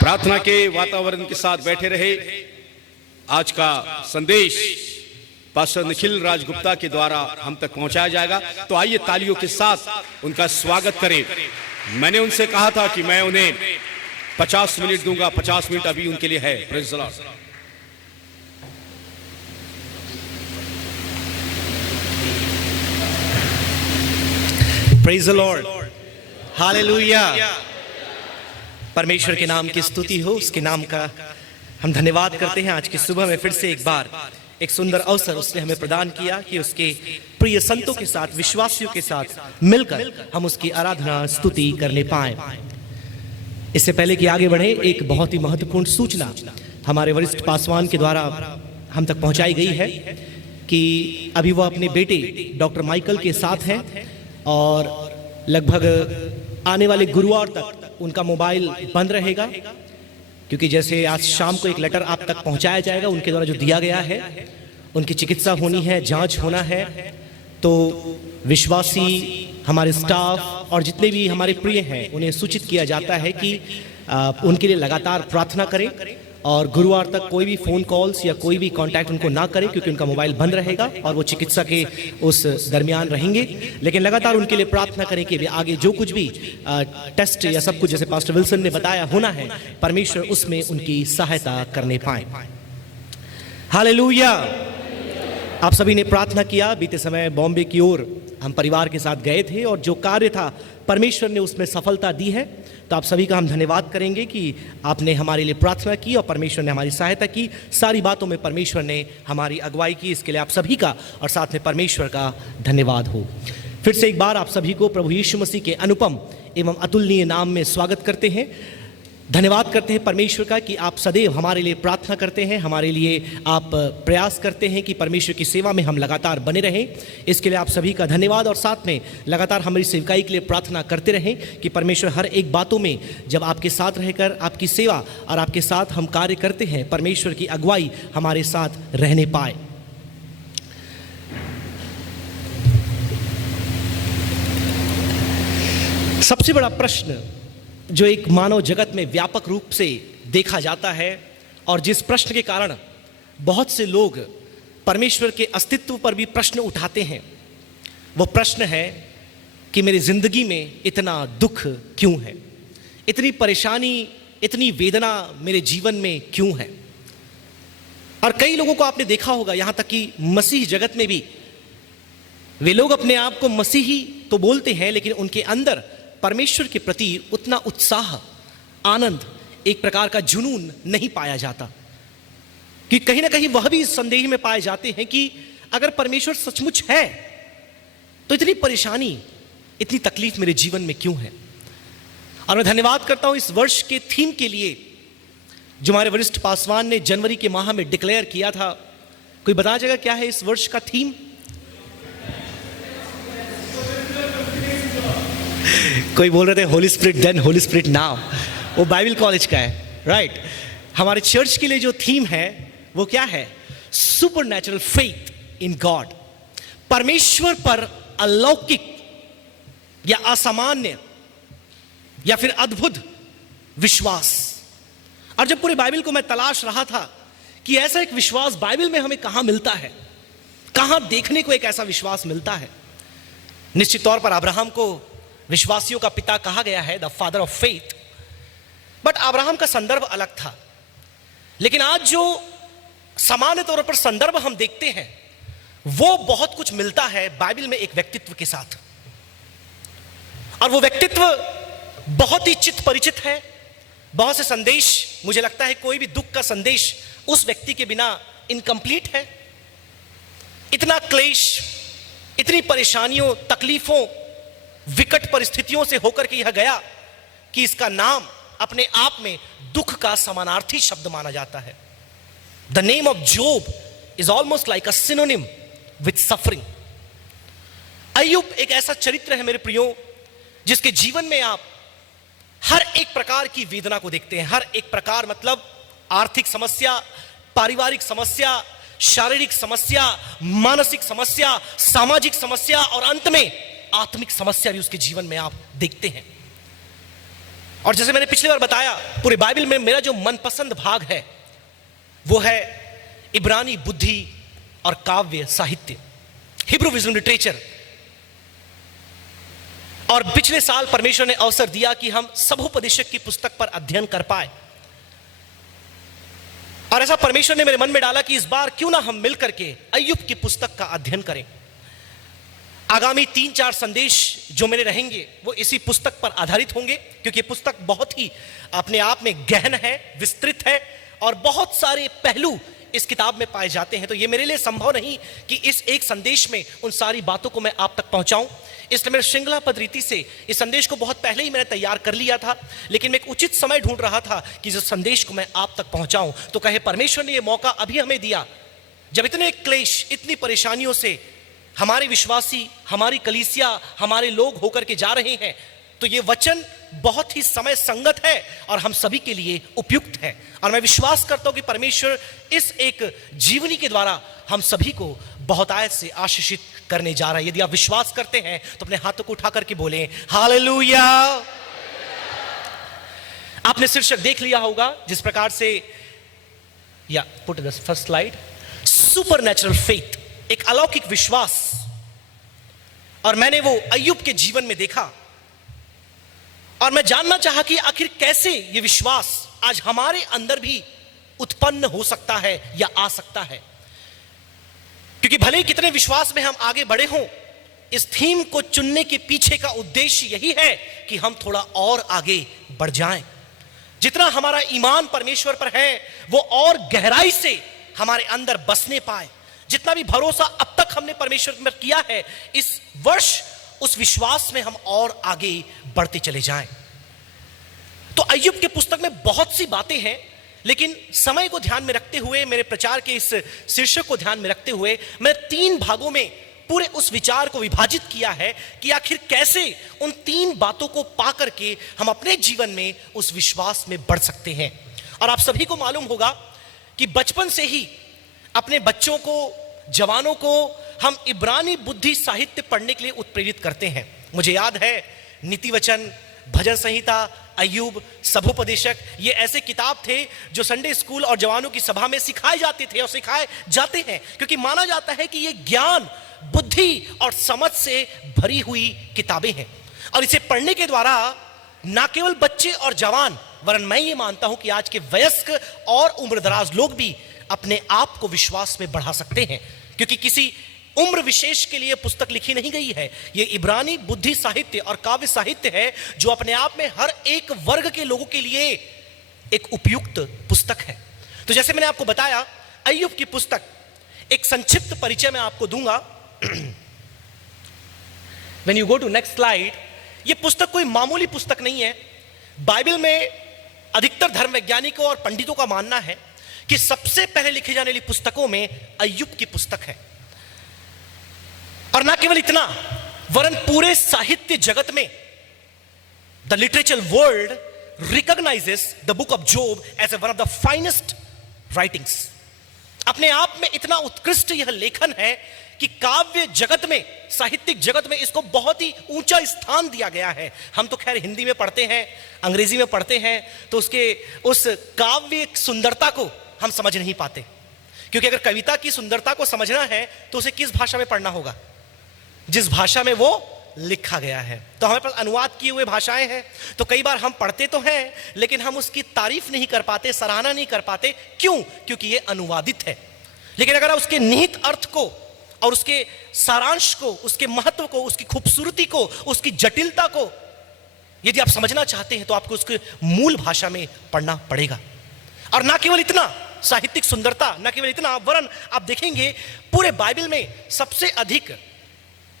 प्रार्थना के वातावरण के साथ बैठे रहे। आज का संदेश पास्टर निखिल राजगुप्ता के द्वारा हम तक पहुंचाया जाएगा, तो आइए तालियों के साथ उनका स्वागत करें। मैंने उनसे कहा था कि मैं उन्हें 50 मिनट दूंगा, 50 मिनट अभी उनके लिए है। Praise the Lord. Praise the Lord, hallelujah. परमेश्वर के नाम की स्तुति हो, उसके नाम का हम धन्यवाद करते हैं। आज की सुबह में फिर से एक बार एक सुंदर अवसर उसने हमें प्रदान किया कि उसके प्रिय संतों के साथ, विश्वासियों के साथ मिलकर हम उसकी आराधना स्तुति करने पाए। इससे पहले कि आगे बढ़े, एक बहुत ही महत्वपूर्ण सूचना हमारे वरिष्ठ पासवान के द्वारा हम तक पहुंचाई गई है कि अभी वह अपने बेटे डॉक्टर माइकल के साथ हैं और लगभग आने वाले गुरुवार तक उनका मोबाइल बंद रहेगा, क्योंकि जैसे आज शाम को एक लेटर आप तक पहुंचाया जाएगा उनके द्वारा जो दिया गया है, उनकी चिकित्सा होनी है, जांच होना है। तो विश्वासी, हमारे स्टाफ और जितने भी हमारे प्रिय हैं उन्हें सूचित किया जाता है कि उनके लिए लगातार प्रार्थना करें और गुरुवार तक कोई भी फ़ोन कॉल्स या कोई भी कांटेक्ट उनको ना करें, क्योंकि उनका मोबाइल बंद रहेगा और वो चिकित्सा के उस दरमियान रहेंगे। लेकिन लगातार उनके लिए प्रार्थना करें कि आगे जो कुछ भी टेस्ट या सब कुछ जैसे पास्टर विल्सन ने बताया होना है, परमेश्वर उसमें उनकी सहायता करने पाए। हालेलुया। आप सभी ने प्रार्थना किया। बीते समय बॉम्बे की ओर हम परिवार के साथ गए थे और जो कार्य था परमेश्वर ने उसमें सफलता दी है। तो आप सभी का हम धन्यवाद करेंगे कि आपने हमारे लिए प्रार्थना की और परमेश्वर ने हमारी सहायता की। सारी बातों में परमेश्वर ने हमारी अगुवाई की, इसके लिए आप सभी का और साथ में परमेश्वर का धन्यवाद हो। फिर से एक बार आप सभी को प्रभु यीशु मसीह के अनुपम एवं अतुलनीय नाम में स्वागत करते हैं। धन्यवाद करते हैं परमेश्वर का कि आप सदैव हमारे लिए प्रार्थना करते हैं, हमारे लिए आप प्रयास करते हैं कि परमेश्वर की सेवा में हम लगातार बने रहें। इसके लिए आप सभी का धन्यवाद और साथ में लगातार हमारी सेवकाई के लिए प्रार्थना करते रहें कि परमेश्वर हर एक बातों में जब आपके साथ रहकर आपकी सेवा और आपके साथ हम कार्य करते हैं, परमेश्वर की अगुवाई हमारे साथ रहने पाए। सबसे बड़ा प्रश्न जो एक मानव जगत में व्यापक रूप से देखा जाता है और जिस प्रश्न के कारण बहुत से लोग परमेश्वर के अस्तित्व पर भी प्रश्न उठाते हैं, वो प्रश्न है कि मेरी जिंदगी में इतना दुख क्यों है, इतनी परेशानी, इतनी वेदना मेरे जीवन में क्यों है। और कई लोगों को आपने देखा होगा, यहां तक कि मसीह जगत में भी वे लोग अपने आप को मसीही तो बोलते हैं, लेकिन उनके अंदर परमेश्वर के प्रति उतना उत्साह, आनंद, एक प्रकार का जुनून नहीं पाया जाता। कि कहीं ना कहीं वह भी इस संदेह में पाए जाते हैं कि अगर परमेश्वर सचमुच है तो इतनी परेशानी, इतनी तकलीफ मेरे जीवन में क्यों है। और मैं धन्यवाद करता हूं इस वर्ष के थीम के लिए जो हमारे वरिष्ठ पासवान ने जनवरी के माह में डिक्लेयर किया था। कोई बता जाएगा क्या है इस वर्ष का थीम? कोई बोल रहे थे holy spirit then, holy spirit now. वो बाइबल कॉलेज का है, राइट। हमारे चर्च के लिए जो थीम है वो क्या है? Supernatural faith in God. परमेश्वर पर अलौकिक या असामान्य या फिर अद्भुत विश्वास। और जब पूरे बाइबल को मैं तलाश रहा था कि ऐसा एक विश्वास बाइबल में हमें कहां मिलता है, कहां देखने को एक ऐसा विश्वास मिलता है। निश्चित तौर पर अब्राहम को विश्वासियों का पिता कहा गया है, the father of faith. But Abraham का संदर्भ अलग था। लेकिन आज जो सामान्य तौर पर संदर्भ हम देखते हैं वो बहुत कुछ मिलता है बाइबल में एक व्यक्तित्व के साथ। और वो व्यक्तित्व बहुत ही चित परिचित है। बहुत से संदेश, मुझे लगता है कोई भी दुख का संदेश उस व्यक्ति के बिना इनकम्प्लीट है। इतना क्लेश, इतनी परेशानियों, तकलीफों, विकट परिस्थितियों से होकर के यह गया कि इसका नाम अपने आप में दुख का समानार्थी शब्द माना जाता है। The name of Job is almost like a synonym with suffering. Ayyub एक ऐसा चरित्र है मेरे प्रियो, जिसके जीवन में आप हर एक प्रकार की वेदना को देखते हैं। हर एक प्रकार मतलब आर्थिक समस्या, पारिवारिक समस्या, शारीरिक समस्या, मानसिक समस्या, सामाजिक समस्या और अंत में आत्मिक समस्या भी उसके जीवन में आप देखते हैं। और जैसे मैंने पिछली बार बताया, पूरे बाइबल में मेरा जो मनपसंद भाग है वो है इब्रानी बुद्धि और काव्य साहित्य, हिब्रू विजडम लिटरेचर। और पिछले साल परमेश्वर ने अवसर दिया कि हम सबोपदेशक की पुस्तक पर अध्ययन कर पाए, और ऐसा परमेश्वर ने मेरे मन में डाला कि इस बार क्यों ना हम मिलकर के अय्यूब की पुस्तक का अध्ययन करें। आगामी 3-4 संदेश जो मेरे रहेंगे वो इसी पुस्तक पर आधारित होंगे, क्योंकि ये पुस्तक बहुत ही अपने आप में गहन है, विस्तृत है, और बहुत सारे पहलू इस किताब में पाए जाते हैं। तो ये मेरे लिए संभव नहीं कि इस एक संदेश में उन सारी बातों को मैं आप तक पहुंचाऊं, इसलिए मैं श्रृंखलाबद्ध रीति से इस संदेश को बहुत पहले ही मैंने तैयार कर लिया था, लेकिन मैं एक उचित समय ढूंढ रहा था कि इस संदेश को मैं आप तक पहुंचाऊं। तो कहे परमेश्वर ने यह मौका अभी हमें दिया, जब इतने क्लेश, इतनी परेशानियों से हमारे विश्वासी, हमारी कलीसिया, हमारे लोग होकर के जा रहे हैं, तो ये वचन बहुत ही समय संगत है और हम सभी के लिए उपयुक्त है। और मैं विश्वास करता हूं कि परमेश्वर इस एक जीवनी के द्वारा हम सभी को बहुत आयत से आशीषित करने जा रहा है। यदि आप विश्वास करते हैं तो अपने हाथों को उठा करके बोलें हालेलुया। आपने शीर्षक देख लिया होगा जिस प्रकार से, या put the first slide, supernatural faith, एक अलौकिक विश्वास। और मैंने वो अय्यूब के जीवन में देखा और मैं जानना चाहा कि आखिर कैसे ये विश्वास आज हमारे अंदर भी उत्पन्न हो सकता है या आ सकता है। क्योंकि भले ही कितने विश्वास में हम आगे बढ़े हों, इस थीम को चुनने के पीछे का उद्देश्य यही है कि हम थोड़ा और आगे बढ़ जाएं। जितना हमारा ईमान परमेश्वर पर है वो और गहराई से हमारे अंदर बसने पाए। जितना भी भरोसा अब तक हमने परमेश्वर पर किया है, इस वर्ष उस विश्वास में हम और आगे बढ़ते चले जाएं। तो अय्यूब के पुस्तक में बहुत सी बातें हैं, लेकिन समय को ध्यान में रखते हुए, मेरे प्रचार के इस शीर्षक को ध्यान में रखते हुए, मैं 3 भागों में पूरे उस विचार को विभाजित किया है कि आखिर कैसे उन 3 बातों को पा करके हम अपने जीवन में उस विश्वास में बढ़ सकते हैं। और आप सभी को मालूम होगा कि बचपन से ही अपने बच्चों को, जवानों को हम इब्रानी बुद्धि साहित्य पढ़ने के लिए उत्प्रेरित करते हैं। मुझे याद है नीति वचन, भजन संहिता, अय्यूब, सबोपदेशक, ये ऐसे किताब थे जो संडे स्कूल और जवानों की सभा में सिखाए जाते थे और सिखाए जाते हैं, क्योंकि माना जाता है कि ये ज्ञान, बुद्धि और समझ से भरी हुई किताबें हैं। और इसे पढ़ने के द्वारा ना केवल बच्चे और जवान, वरन मैं ये मानता हूं कि आज के वयस्क और उम्रदराज लोग भी अपने आप को विश्वास में बढ़ा सकते हैं, क्योंकि किसी उम्र विशेष के लिए पुस्तक लिखी नहीं गई है। यह इब्रानी बुद्धि साहित्य और काव्य साहित्य है जो अपने आप में हर एक वर्ग के लोगों के लिए एक उपयुक्त पुस्तक है। तो जैसे मैंने आपको बताया, अय्यूब की पुस्तक, एक संक्षिप्त परिचय मैं आपको दूंगा। When you go to next slide, यह पुस्तक कोई मामूली पुस्तक नहीं है। बाइबल में अधिकतर धर्म वैज्ञानिकों और पंडितों का मानना है कि सबसे पहले लिखे जाने वाली पुस्तकों में अय्यूब की पुस्तक है। और ना केवल इतना, वरन पूरे साहित्य जगत में the literature world recognises the book of Job as one of the finest writings. अपने आप में इतना उत्कृष्ट यह लेखन है कि काव्य जगत में, साहित्यिक जगत में इसको बहुत ही ऊंचा स्थान दिया गया है। हम तो खैर हिंदी में पढ़ते हैं, अंग्रेजी में पढ़ते हैं, तो उसके उस काव्य सुंदरता को हम समझ नहीं पाते, क्योंकि अगर कविता की सुंदरता को समझना है तो उसे किस भाषा में पढ़ना होगा? जिस भाषा में वो लिखा गया है। तो हमारे पास अनुवाद किए हुए भाषाएं हैं, तो कई बार हम पढ़ते तो हैं लेकिन हम उसकी तारीफ नहीं कर पाते, सराहना नहीं कर पाते। क्यों? क्योंकि ये अनुवादित है। लेकिन अगर आप उसके निहित अर्थ को और उसके सारांश को, उसके महत्व को, उसकी खूबसूरती को, उसकी जटिलता को यदि आप समझना चाहते हैं तो आपको उसके मूल भाषा में पढ़ना पड़ेगा। और ना केवल इतना साहित्यिक सुंदरता, ना केवल इतना, वरन आप देखेंगे पूरे बाइबल में सबसे अधिक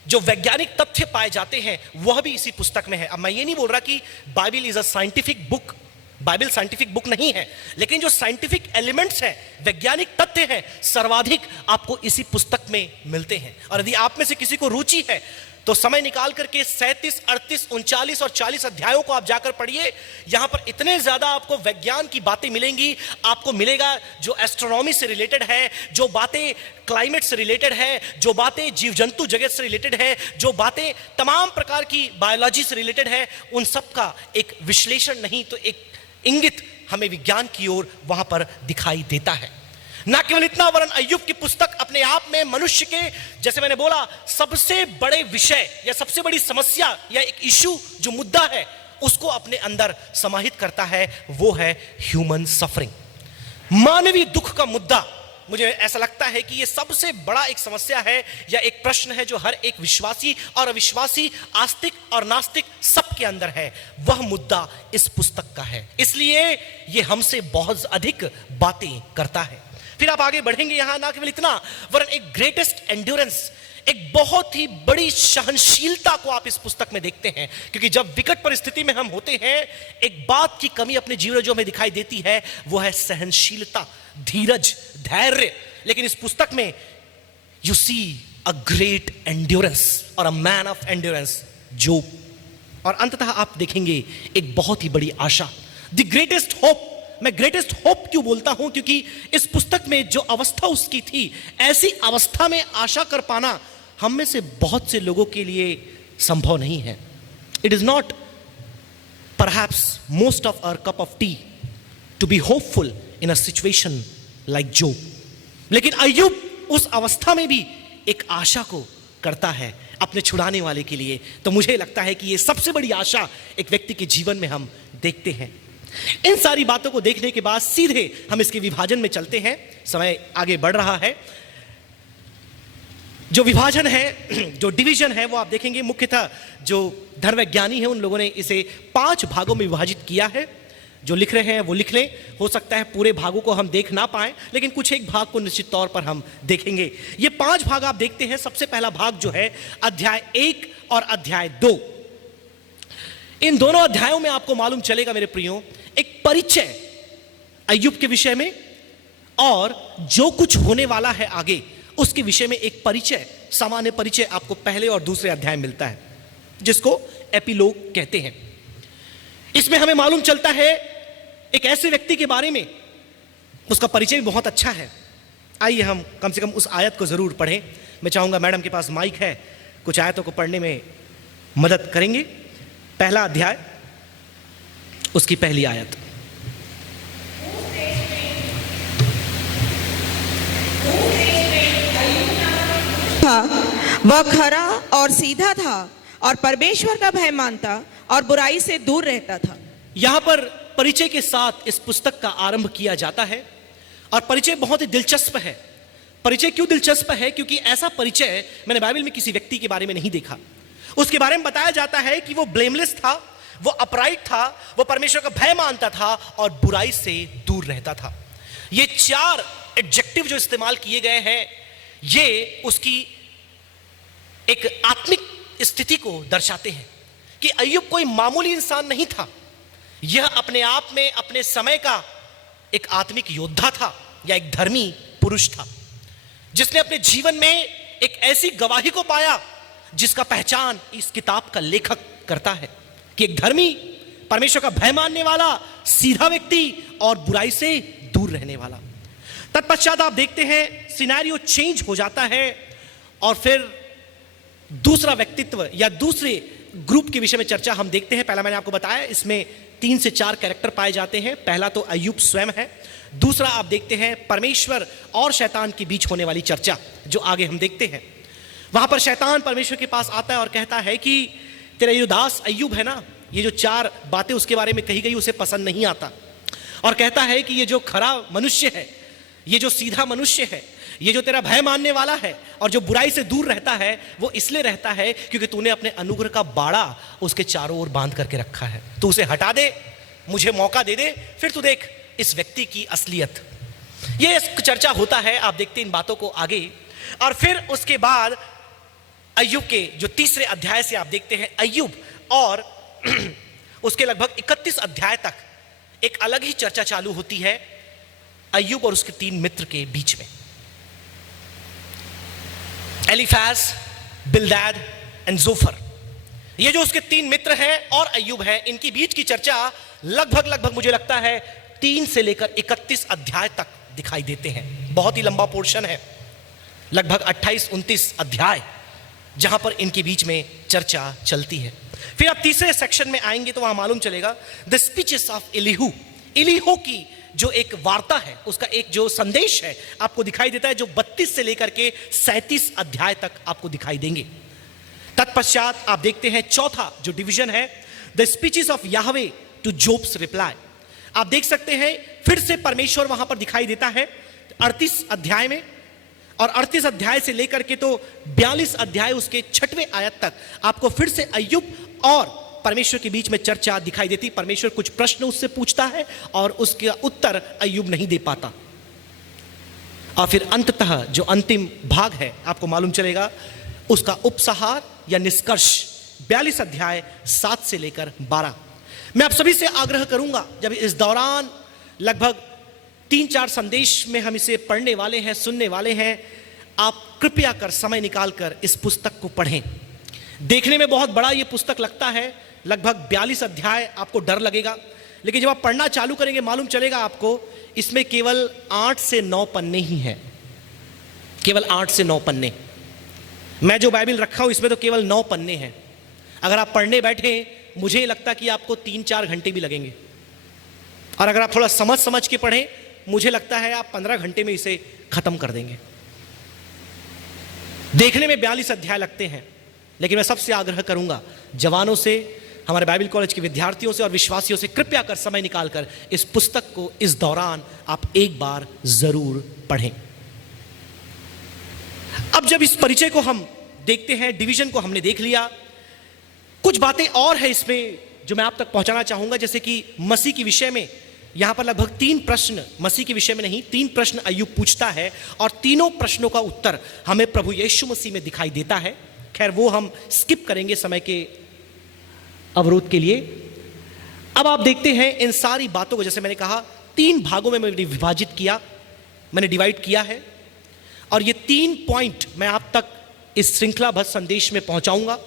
जो वैज्ञानिक तथ्य पाए जाते हैं वह भी इसी पुस्तक में है। अब मैं ये नहीं बोल रहा कि Bible is a scientific book, Bible scientific book नहीं है, लेकिन जो साइंटिफिक एलिमेंट्स हैं, वैज्ञानिक तथ्य हैं, सर्वाधिक आपको इसी पुस्तक में मिलते हैं। और यदि आप में से किसी को रुचि है तो समय निकाल करके 37, 38, 39 और 40 अध्यायों को आप जाकर पढ़िए। यहां पर इतने ज्यादा आपको विज्ञान की बातें मिलेंगी। आपको मिलेगा जो एस्ट्रोनॉमी से रिलेटेड है, जो बातें क्लाइमेट से रिलेटेड है, जो बातें जीव जंतु जगत से रिलेटेड है, जो बातें तमाम प्रकार की बायोलॉजी से रिलेटेड है, उन सब का एक विश्लेषण नहीं तो एक इंगित हमें विज्ञान की ओर वहां पर दिखाई देता है। ना केवल इतना, वरन अय्यूब की पुस्तक अपने आप में मनुष्य के, जैसे मैंने बोला, सबसे बड़े विषय या सबसे बड़ी समस्या या एक इशू जो मुद्दा है उसको अपने अंदर समाहित करता है, वो है ह्यूमन सफरिंग, मानवीय दुख का मुद्दा। मुझे ऐसा लगता है कि यह सबसे बड़ा एक समस्या है या एक प्रश्न है जो हर एक विश्वासी और अविश्वासी, आस्तिक और नास्तिक सबके अंदर है। वह मुद्दा इस पुस्तक का है, इसलिए यह हमसे बहुत अधिक बातें करता है। फिर आप आगे बढ़ेंगे, यहां ना केवल इतना, वरन एक ग्रेटेस्ट एंड्योरेंस, एक बहुत ही बड़ी सहनशीलता को आप इस पुस्तक में देखते हैं। क्योंकि जब विकट परिस्थिति में हम होते हैं, एक बात की कमी अपने जीवन में जो हमें दिखाई देती है वो है सहनशीलता, धीरज, धैर्य। लेकिन इस पुस्तक में you see a great endurance और a man of endurance, Job. और अंततः आप देखेंगे एक बहुत ही बड़ी आशा, द ग्रेटेस्ट होप। मैं ग्रेटेस्ट होप क्यों बोलता हूं? क्योंकि इस पुस्तक में जो अवस्था उसकी थी, ऐसी अवस्था में आशा कर पाना हम में से बहुत से लोगों के लिए संभव नहीं है। It is not perhaps most of our cup of tea to be hopeful in a situation like Job. लेकिन अय्यूब उस अवस्था में भी एक आशा को करता है अपने छुड़ाने वाले के लिए। तो मुझे लगता है कि यह सबसे बड़ी आशा एक व्यक्ति के जीवन में हम देखते हैं। इन सारी बातों को देखने के बाद सीधे हम इसके विभाजन में चलते हैं। समय आगे बढ़ रहा है। जो विभाजन है, जो डिवीजन है, वो आप देखेंगे मुख्यतः जो धर्मवैज्ञानी है उन लोगों ने इसे 5 भागों में विभाजित किया है। जो लिख रहे हैं वो लिख लें, हो सकता है पूरे भागों को हम देख ना पाएं, लेकिन कुछ एक भाग को निश्चित तौर पर हम देखेंगे। ये 5 भाग आप देखते हैं। सबसे पहला भाग जो है अध्याय 1 और अध्याय 2। इन दोनों अध्यायों में आपको मालूम चलेगा मेरे प्रियो, एक परिचय अय्यूब के विषय में और जो कुछ होने वाला है आगे उसके विषय में एक परिचय, सामान्य परिचय आपको पहले और दूसरे अध्याय में मिलता है, जिसको एपिलोग कहते हैं। इसमें हमें मालूम चलता है एक ऐसे व्यक्ति के बारे में, उसका परिचय भी बहुत अच्छा है। आइए हम कम से कम उस आयत को जरूर पढ़ें। मैं चाहूंगा मैडम के पास माइक है, कुछ आयतों को पढ़ने में मदद करेंगे। पहला अध्याय, उसकी पहली आयत। वह खरा और सीधा था और परमेश्वर का भय मानता और बुराई से दूर रहता था। यहां पर परिचय के साथ इस पुस्तक का आरंभ किया जाता है और परिचय बहुत ही दिलचस्प है। परिचय क्यों दिलचस्प है? क्योंकि ऐसा परिचय मैंने बाइबल में किसी व्यक्ति के बारे में नहीं देखा। उसके बारे में बताया जाता है कि वो ब्लेमलेस था, वो अपराइट था, वो परमेश्वर का भय मानता था और बुराई से दूर रहता था। ये 4 एडजेक्टिव जो इस्तेमाल किए गए हैं, ये उसकी एक आत्मिक स्थिति को दर्शाते हैं कि अय्यूब कोई मामूली इंसान नहीं था। यह अपने आप में अपने समय का एक आत्मिक योद्धा था या एक धर्मी पुरुष था, जिसने अपने जीवन में एक ऐसी गवाही को पाया जिसका पहचान इस किताब का लेखक करता है कि एक धर्मी, परमेश्वर का भय मानने वाला, सीधा व्यक्ति और बुराई से दूर रहने वाला। तत्पश्चात आप देखते हैं सिनेरियो चेंज हो जाता है और फिर दूसरा व्यक्तित्व या दूसरे ग्रुप के विषय में चर्चा हम देखते हैं। पहला मैंने आपको बताया, इसमें 3 से 4 कैरेक्टर पाए जाते हैं। पहला तो अय्यूब स्वयं है। दूसरा आप देखते हैं परमेश्वर और शैतान के बीच होने वाली चर्चा, जो आगे हम देखते हैं। वहां पर शैतान परमेश्वर के पास आता है और कहता है कि तेरा ये दास अय्यूब है ना, ये जो 4 बातें उसके बारे में कही गई उसे पसंद नहीं आता, और कहता है कि ये जो खरा मनुष्य है, ये जो सीधा मनुष्य है, ये जो तेरा भय मानने वाला है और जो बुराई से दूर रहता है, वो इसलिए रहता है क्योंकि तूने अपने अनुग्रह का बाड़ा उसके चारों ओर बांध करके रखा है। तू उसे हटा दे, मुझे मौका दे दे, फिर तू देख इस व्यक्ति की असलियत। ये चर्चा होता है, आप देखते हैं इन बातों को आगे। और फिर उसके बाद अय्यूब के जो 3रे अध्याय से आप देखते हैं अय्यूब और उसके लगभग 31 अध्याय तक एक अलग ही चर्चा चालू होती है अय्यूब और उसके 3 मित्र के बीच में, एलीफाज, बिल्दाद एंड जोफर, ये जो उसके 3 मित्र हैं और अय्यूब है, इनकी बीच की चर्चा लगभग मुझे लगता है 3 से लेकर 31 अध्याय तक दिखाई देते हैं। बहुत ही लंबा पोर्शन है, लगभग 28-29 अध्याय, जहां पर इनके बीच में चर्चा चलती है। फिर आप तीसरे सेक्शन में आएंगे तो वहां मालूम चलेगा the speeches of Elihu, Elihu की जो एक वार्ता है, उसका एक जो संदेश है आपको दिखाई देता है, जो 32 से लेकर के 37 अध्याय तक आपको दिखाई देंगे। तत्पश्चात आप देखते हैं चौथा जो डिवीजन है, the speeches of Yahweh to Job's reply. आप देख सकते हैं फिर से परमेश्वर वहां पर दिखाई देता है 38 अध्याय में, और 38 अध्याय से लेकर के तो 42 अध्याय उसके 6वें आयत तक आपको फिर से अय्यूब और परमेश्वर के बीच में चर्चा दिखाई देती। परमेश्वर कुछ प्रश्न उससे पूछता है और उसका उत्तर अय्यूब नहीं दे पाता। और फिर अंततः जो अंतिम भाग है आपको मालूम चलेगा उसका उपसंहार या निष्कर्ष 42 अध्याय 7 से लेकर 12। मैं आप सभी से आग्रह करूंगा, जब इस दौरान लगभग 3-4 संदेश में हम इसे पढ़ने वाले हैं, सुनने वाले हैं, आप कृपया कर समय निकालकर इस पुस्तक को पढ़ें। देखने में बहुत बड़ा ये पुस्तक लगता है, लगभग 42 अध्याय, आपको डर लगेगा, लेकिन जब आप पढ़ना चालू करेंगे मालूम चलेगा आपको इसमें केवल 8 से 9 पन्ने ही हैं, केवल 8 से 9 पन्ने। मैं जो बाइबल रखा हूं इसमें तो केवल 9 पन्ने हैं। अगर आप पढ़ने बैठे मुझे लगता कि आपको 3-4 घंटे भी लगेंगे, और अगर आप थोड़ा समझ के पढ़ें मुझे लगता है आप 15 घंटे में इसे खत्म कर देंगे। देखने में 42 अध्याय लगते हैं, लेकिन मैं सबसे आग्रह करूंगा जवानों से, हमारे बाइबल कॉलेज के विद्यार्थियों से और विश्वासियों से, कृपया कर समय निकालकर इस पुस्तक को इस दौरान आप एक बार जरूर पढ़ें। अब जब इस परिचय को हम देखते हैं, डिवीजन को हमने देख लिया, कुछ बातें और है इसमें जो मैं आप तक पहुंचाना चाहूंगा, जैसे कि मसीह के विषय में यहां पर लगभग 3 प्रश्न, मसीह के विषय में नहीं, 3 प्रश्न अय्यूब पूछता है, और तीनों प्रश्नों का उत्तर हमें प्रभु यीशु मसीह में दिखाई देता है। खैर वो हम स्किप करेंगे समय के अवरोध के लिए। अब आप देखते हैं इन सारी बातों को, जैसे मैंने कहा 3 भागों में मैंने विभाजित किया, मैंने डिवाइड किया है, और ये 3 पॉइंट मैं आप तक इस श्रृंखलाबद्ध संदेश में पहुंचाऊंगा।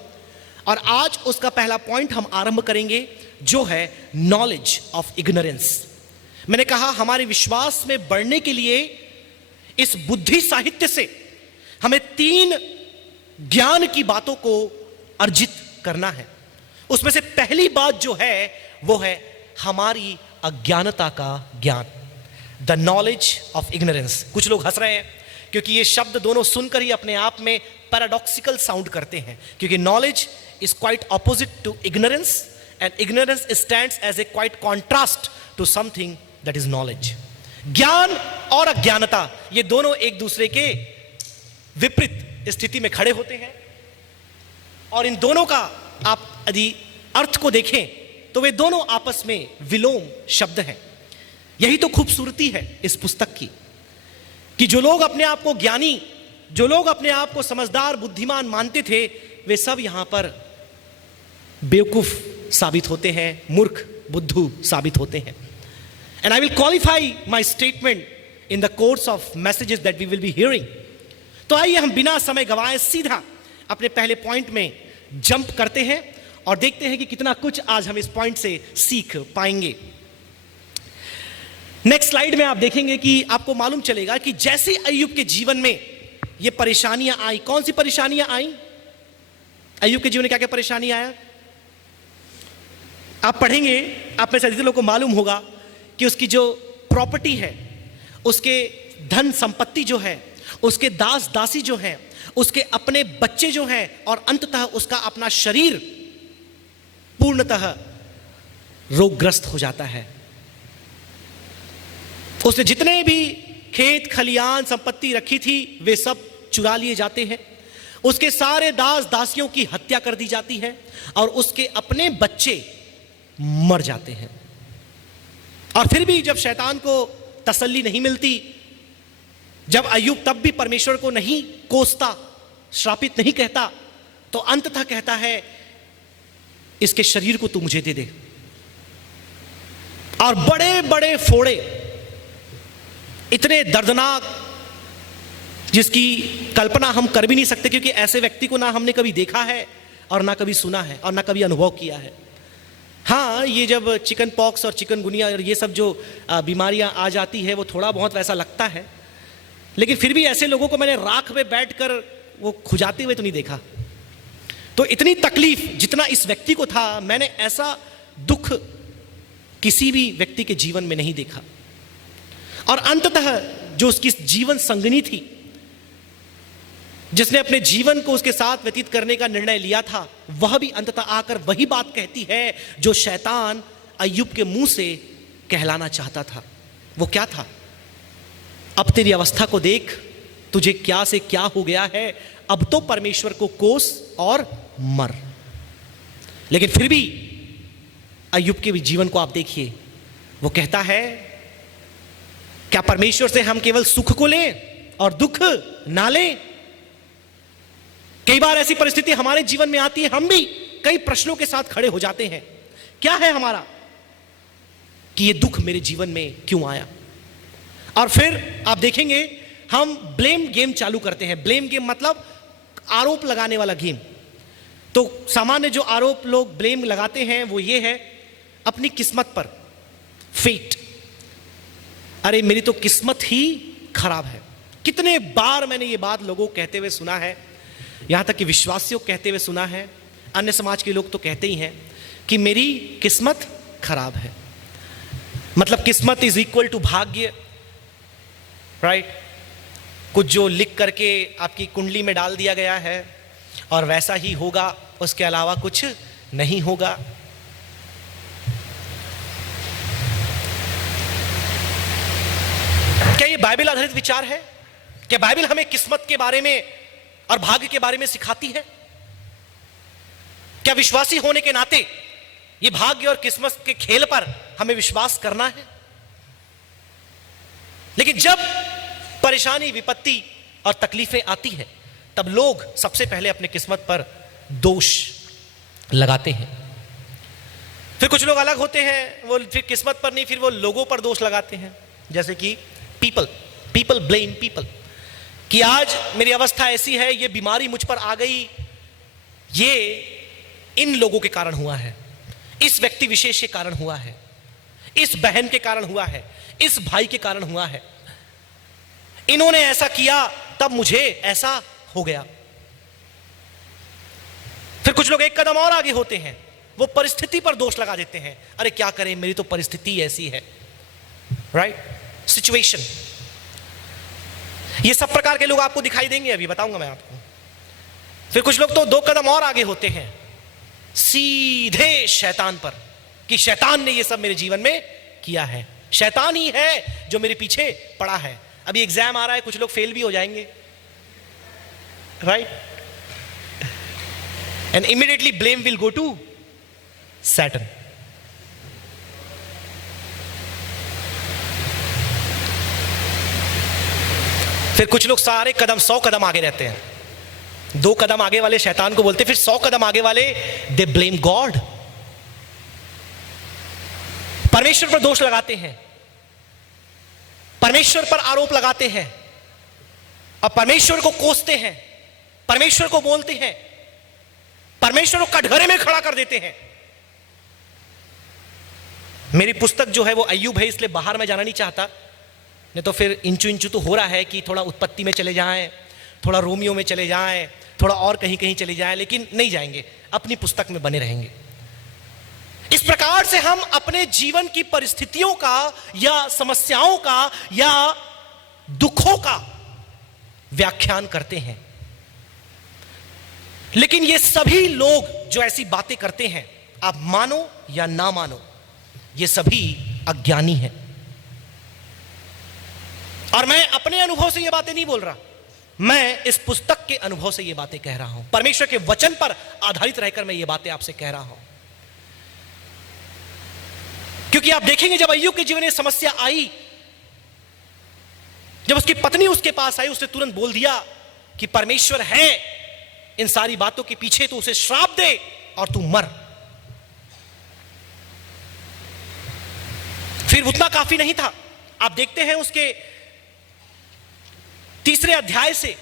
और आज उसका पहला पॉइंट हम आरंभ करेंगे जो है नॉलेज ऑफ इग्नोरेंस। मैंने कहा हमारे विश्वास में बढ़ने के लिए इस बुद्धि साहित्य से हमें 3 ज्ञान की बातों को अर्जित करना है। उसमें से पहली बात जो है वो है हमारी अज्ञानता का ज्ञान, द नॉलेज ऑफ इग्नोरेंस। कुछ लोग हंस रहे हैं क्योंकि ये शब्द दोनों सुनकर ही अपने आप में पैराडॉक्सिकल साउंड करते हैं, क्योंकि knowledge is quite opposite to ignorance, and ignorance stands as a quite contrast to something that is knowledge. ज्ञान और अज्ञानता ये दोनों एक दूसरे के विपरीत स्थिति में खड़े होते हैं, और इन दोनों का आप यदि अर्थ को देखें तो वे दोनों आपस में विलोम शब्द हैं। यही तो खूबसूरती है इस पुस्तक की, कि जो लोग अपने आप को ज्ञानी, जो लोग अपने आप को समझदार बुद्धिमान मानते थे, वे सब यहां पर बेवकूफ साबित होते हैं, मूर्ख बुद्धू साबित होते हैं। And I will qualify my statement in the course of messages that we will be hearing. तो आइए हम बिना समय गवाए सीधा अपने पहले पॉइंट में जंप करते हैं और देखते हैं कि कितना कुछ आज हम इस पॉइंट से सीख पाएंगे। नेक्स्ट स्लाइड में आप देखेंगे कि आपको मालूम चलेगा कि जैसे अय्यूब के जीवन में ये परेशानियां आई, कौन सी परेशानियां आई, अय्यूब के जीवन में क्या क्या परेशानी आया, आप पढ़ेंगे, आप में से अधिकतर लोगों को मालूम होगा कि उसकी जो प्रॉपर्टी है, उसके धन संपत्ति जो है, उसके दास दासी जो हैं, उसके अपने बच्चे जो हैं, और अंततः उसका अपना शरीर पूर्णतः रोगग्रस्त हो जाता है। उसने जितने भी खेत खलियान संपत्ति रखी थी वे सब चुरा लिए जाते हैं, उसके सारे दास दासियों की हत्या कर दी जाती है, और उसके अपने बच्चे मर जाते हैं। और फिर भी जब शैतान को तसल्ली नहीं मिलती, जब अय्यूब तब भी परमेश्वर को नहीं कोसता, श्रापित नहीं कहता, तो अंततः कहता है इसके शरीर को तू मुझे दे दे। और बड़े बड़े फोड़े, इतने दर्दनाक, जिसकी कल्पना हम कर भी नहीं सकते, क्योंकि ऐसे व्यक्ति को ना हमने कभी देखा है और ना कभी सुना है और ना कभी अनुभव किया है। हाँ, ये जब चिकन पॉक्स और चिकनगुनिया और ये सब जो बीमारियां आ जाती है वो थोड़ा बहुत वैसा लगता है, लेकिन फिर भी ऐसे लोगों को मैंने राख में बैठकर वो खुजाते हुए तो नहीं देखा। तो इतनी तकलीफ जितना इस व्यक्ति को था, मैंने ऐसा दुख किसी भी व्यक्ति के जीवन में नहीं देखा। और अंततः जो उसकी जीवन संगिनी थी, जिसने अपने जीवन को उसके साथ व्यतीत करने का निर्णय लिया था, वह भी अंततः आकर वही बात कहती है जो शैतान अय्यूब के मुंह से कहलाना चाहता था। वो क्या था? अब तेरी अवस्था को देख, तुझे क्या से क्या हो गया है, अब तो परमेश्वर को कोस और मर। लेकिन फिर भी अय्यूब के जीवन को आप देखिए, वो कहता है क्या परमेश्वर से हम केवल सुख को लें और दुख ना लें? कई बार ऐसी परिस्थिति हमारे जीवन में आती है, हम भी कई प्रश्नों के साथ खड़े हो जाते हैं। क्या है हमारा कि ये दुख मेरे जीवन में क्यों आया? और फिर आप देखेंगे हम ब्लेम गेम चालू करते हैं। ब्लेम गेम मतलब आरोप लगाने वाला गेम। तो सामान्य जो आरोप लोग ब्लेम लगाते हैं वो ये है अपनी किस्मत पर, फेट। अरे मेरी तो किस्मत ही खराब है। कितने बार मैंने ये बात लोगों को कहते हुए सुना है, यहां तक कि विश्वासियों को कहते हुए सुना है। अन्य समाज के लोग तो कहते ही हैं कि मेरी किस्मत खराब है। मतलब किस्मत इज इक्वल टू भाग्य, राइट? कुछ जो लिख करके आपकी कुंडली में डाल दिया गया है और वैसा ही होगा, उसके अलावा कुछ नहीं होगा। क्या ये बाइबल आधारित विचार है? क्या बाइबल हमें किस्मत के बारे में और भाग्य के बारे में सिखाती है? क्या विश्वासी होने के नाते ये भाग्य और किस्मत के खेल पर हमें विश्वास करना है? लेकिन जब परेशानी, विपत्ति और तकलीफें आती हैं, तब लोग सबसे पहले अपने किस्मत पर दोष लगाते हैं। फिर कुछ लोग अलग होते हैं, वो फिर किस्मत पर नहीं, फिर वो लोगों पर दोष लगाते हैं। जैसे कि पीपल ब्लेम पीपल, कि आज मेरी अवस्था ऐसी है, ये बीमारी मुझ पर आ गई, ये इन लोगों के कारण हुआ है, इस व्यक्ति विशेष के कारण हुआ है, इस बहन के कारण हुआ है, इस भाई के कारण हुआ है, इन्होंने ऐसा किया तब मुझे ऐसा हो गया। फिर कुछ लोग एक कदम और आगे होते हैं, वो परिस्थिति पर दोष लगा देते हैं। अरे क्या करें, मेरी तो परिस्थिति ऐसी है, राइट? सिचुएशन। ये सब प्रकार के लोग आपको दिखाई देंगे, अभी बताऊंगा मैं आपको। फिर कुछ लोग तो दो कदम और आगे होते हैं, सीधे शैतान पर, कि शैतान ने ये सब मेरे जीवन में किया है, शैतान ही है जो मेरे पीछे पड़ा है। अभी एग्जाम आ रहा है, कुछ लोग फेल भी हो जाएंगे, right? And immediately blame will go to Satan. फिर कुछ लोग सारे कदम 100 कदम आगे रहते हैं। 2 कदम आगे वाले शैतान को बोलते, फिर 100 कदम आगे वाले दे ब्लेम गॉड, परमेश्वर पर दोष लगाते हैं, परमेश्वर पर आरोप लगाते हैं और परमेश्वर को कोसते हैं, परमेश्वर को बोलते हैं, परमेश्वर को कटघरे में खड़ा कर देते हैं। मेरी पुस्तक जो है वो अय्यूब है, इसलिए बाहर में जाना नहीं चाहता, नहीं तो फिर इंचू इंचू तो हो रहा है कि थोड़ा उत्पत्ति में चले जाएं, थोड़ा रोमियो में चले जाएं, थोड़ा और कहीं कहीं चले जाएं, लेकिन नहीं जाएंगे, अपनी पुस्तक में बने रहेंगे। इस प्रकार से हम अपने जीवन की परिस्थितियों का या समस्याओं का या दुखों का व्याख्यान करते हैं। लेकिन ये सभी लोग जो ऐसी बातें करते हैं, आप मानो या ना मानो, ये सभी अज्ञानी हैं। और मैं अपने अनुभव से ये बातें नहीं बोल रहा, मैं इस पुस्तक के अनुभव से ये बातें कह रहा हूं, परमेश्वर के वचन पर आधारित रहकर मैं ये बातें आपसे कह रहा हूं। क्योंकि आप देखेंगे जब अय्यूब के जीवन में समस्या आई, जब उसकी पत्नी उसके पास आई, उसने तुरंत बोल दिया कि परमेश्वर है इन सारी बातों के पीछे, तो उसे श्राप दे और तू मर। फिर उतना काफी नहीं था, आप देखते हैं उसके 3 अध्याय से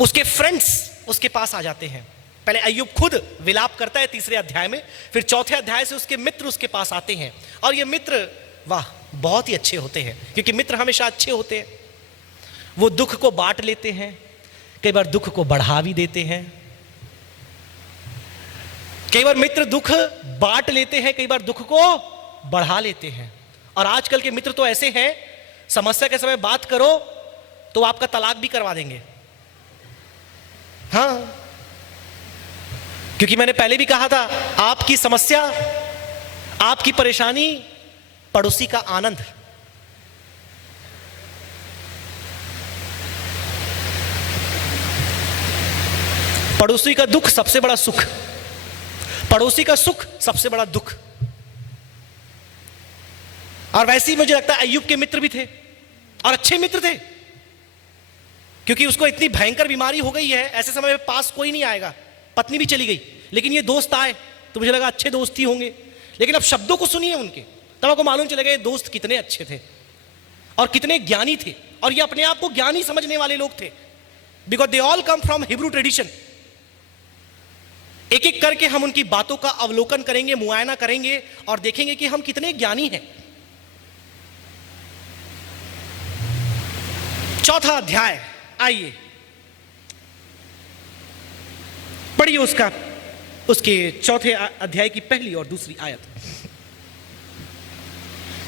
उसके फ्रेंड्स उसके पास आ जाते हैं। पहले अय्यूब खुद विलाप करता है 3 अध्याय में, फिर 4 अध्याय से उसके मित्र उसके पास आते हैं। और ये मित्र वाह बहुत ही अच्छे होते हैं, क्योंकि मित्र हमेशा अच्छे होते हैं। वो दुख को बांट लेते हैं, कई बार दुख को बढ़ा भी देते हैं। कई बार मित्र दुख बांट लेते हैं, कई बार दुख को बढ़ा लेते हैं। और आजकल के मित्र तो ऐसे हैं, समस्या के समय बात करो तो आपका तलाक भी करवा देंगे। हाँ, क्योंकि मैंने पहले भी कहा था, आपकी समस्या, आपकी परेशानी, पड़ोसी का आनंद। पड़ोसी का दुख सबसे बड़ा सुख, पड़ोसी का सुख सबसे बड़ा दुख। और वैसे ही मुझे लगता है अय्यूब के मित्र भी थे, और अच्छे मित्र थे, क्योंकि उसको इतनी भयंकर बीमारी हो गई है, ऐसे समय में पास कोई नहीं आएगा, पत्नी भी चली गई, लेकिन ये दोस्त आए तो मुझे लगा अच्छे दोस्त ही होंगे। लेकिन अब शब्दों को सुनिए उनके, तब आपको मालूम चलेगा ये दोस्त कितने अच्छे थे और कितने ज्ञानी थे। और ये अपने आप को ज्ञानी समझने वाले लोग थे, because they all come from Hebrew tradition. एक एक करके हम उनकी बातों का अवलोकन करेंगे, मुआयना करेंगे और देखेंगे कि हम कितने ज्ञानी हैं। 4 अध्याय, आइए पढ़िए उसके 4 अध्याय की पहली और दूसरी आयत।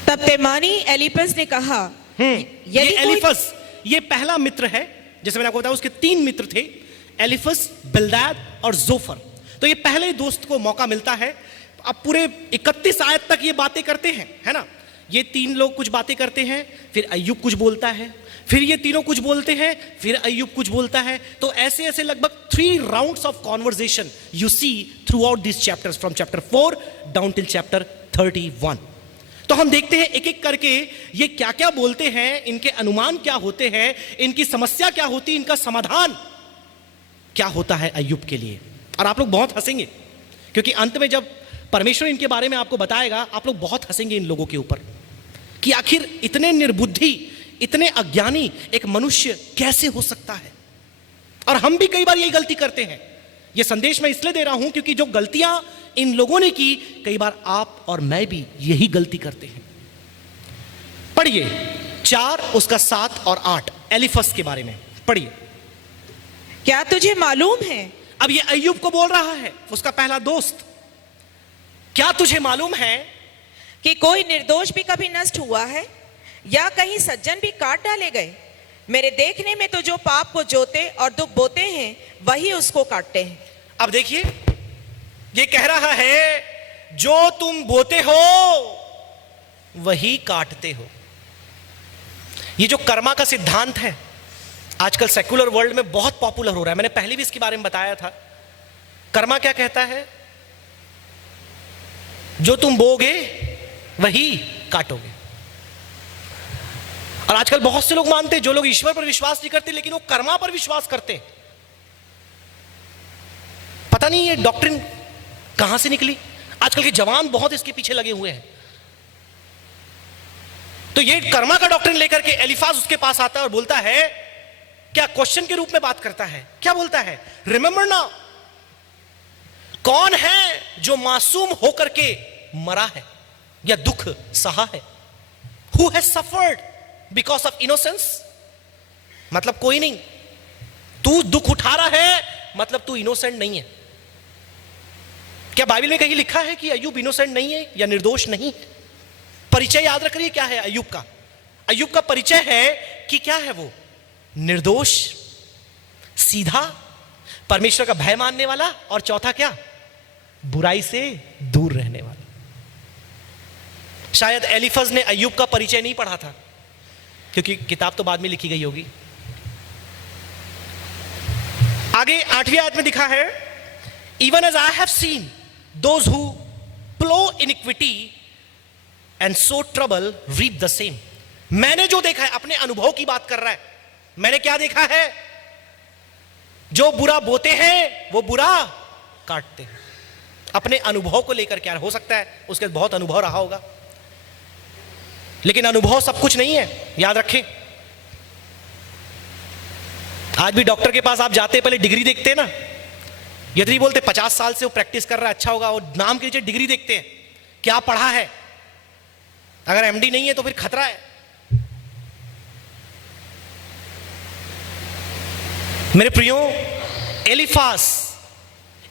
तब तेमानी एलीपस ने कहा, ये एलीफस ये पहला मित्र है। जैसे मैंने आपको बताया उसके 3 मित्र थे, एलीफस, बिल्दाद और जोफर। तो ये पहले दोस्त को मौका मिलता है। अब पूरे 31 आयत तक ये बातें करते हैं, है ना। ये 3 लोग कुछ बातें करते हैं, फिर अय्यूब कुछ बोलता है, फिर ये तीनों कुछ बोलते हैं, फिर अय्यूब कुछ बोलता है। तो ऐसे ऐसे लगभग 3 rounds of conversation you see throughout this chapters, from chapter 4 down till chapter 31। तो हम देखते हैं एक एक करके ये क्या क्या बोलते हैं, इनके अनुमान क्या होते हैं, इनकी समस्या क्या होती है, इनका समाधान क्या होता है अय्यूब के लिए। और आप लोग बहुत हंसेंगे, क्योंकि अंत में जब परमेश्वर इनके बारे में आपको बताएगा, आप लोग बहुत हंसेंगे इन लोगों के ऊपर कि आखिर इतने निर्बुद्धि, इतने अज्ञानी एक मनुष्य कैसे हो सकता है। और हम भी कई बार यही गलती करते हैं। यह संदेश मैं इसलिए दे रहा हूं क्योंकि जो गलतियां इन लोगों ने की, कई बार आप और मैं भी यही गलती करते हैं। पढ़िए 4 उसका 7 और 8 एलीफस के बारे में पढ़िए। क्या तुझे मालूम है? अब ये अय्यूब को बोल रहा है, उसका पहला दोस्त। क्या तुझे मालूम है कि कोई निर्दोष भी कभी नष्ट हुआ है, या कहीं सज्जन भी काट डाले गए? मेरे देखने में तो जो पाप को जोते और दुख बोते हैं, वही उसको काटते हैं। अब देखिए, ये कह रहा है जो तुम बोते हो वही काटते हो। ये जो कर्मा का सिद्धांत है, आजकल सेकुलर वर्ल्ड में बहुत पॉपुलर हो रहा है। मैंने पहले भी इसके बारे में बताया था। कर्मा क्या कहता है? जो तुम बोगे वही काटोगे। और आजकल बहुत से लोग मानते हैं, जो लोग ईश्वर पर विश्वास नहीं करते, लेकिन वो कर्मा पर विश्वास करते हैं। पता नहीं ये डॉक्ट्रिन कहां से निकली। आजकल के जवान बहुत इसके पीछे लगे हुए हैं। तो ये कर्मा का डॉक्ट्रिन लेकर के एलीफाज उसके पास आता है और बोलता है, क्या क्वेश्चन के रूप में बात करता है। क्या बोलता है? रिमेंबर नाउ, कौन है जो मासूम होकर के मरा है या दुख सहा है? Who has suffered because of innocence? मतलब कोई नहीं। तू दुख उठा रहा है मतलब तू इनोसेंट नहीं है। क्या बाइबल में कहीं लिखा है कि अय्यूब इनोसेंट नहीं है या निर्दोष नहीं है? परिचय याद रखिए क्या है अय्यूब का। अय्यूब का परिचय है कि क्या है वो? निर्दोष, सीधा, परमेश्वर का भय मानने वाला, और चौथा क्या? बुराई से दूर रहने वाला। शायद एलीफज ने अय्यूब का परिचय नहीं पढ़ा था, क्योंकि किताब तो बाद में लिखी गई होगी। आगे 8वीं आयत में दिखा है, even as I have seen those who plough iniquity and sow trouble reap the same. मैंने जो देखा है, अपने अनुभव की बात कर रहा है। मैंने क्या देखा है? जो बुरा बोते हैं वो बुरा काटते हैं। अपने अनुभव को लेकर क्या हो सकता है उसके बहुत अनुभव रहा होगा, लेकिन अनुभव सब कुछ नहीं है, याद रखें। आज भी डॉक्टर के पास आप जाते हैं, पहले डिग्री देखते हैं ना, यदि नहीं बोलते 50 साल से वो प्रैक्टिस कर रहा है अच्छा होगा, और नाम के नीचे डिग्री देखते हैं क्या पढ़ा है। अगर एमडी नहीं है तो फिर खतरा है। मेरे प्रियो, एलिफास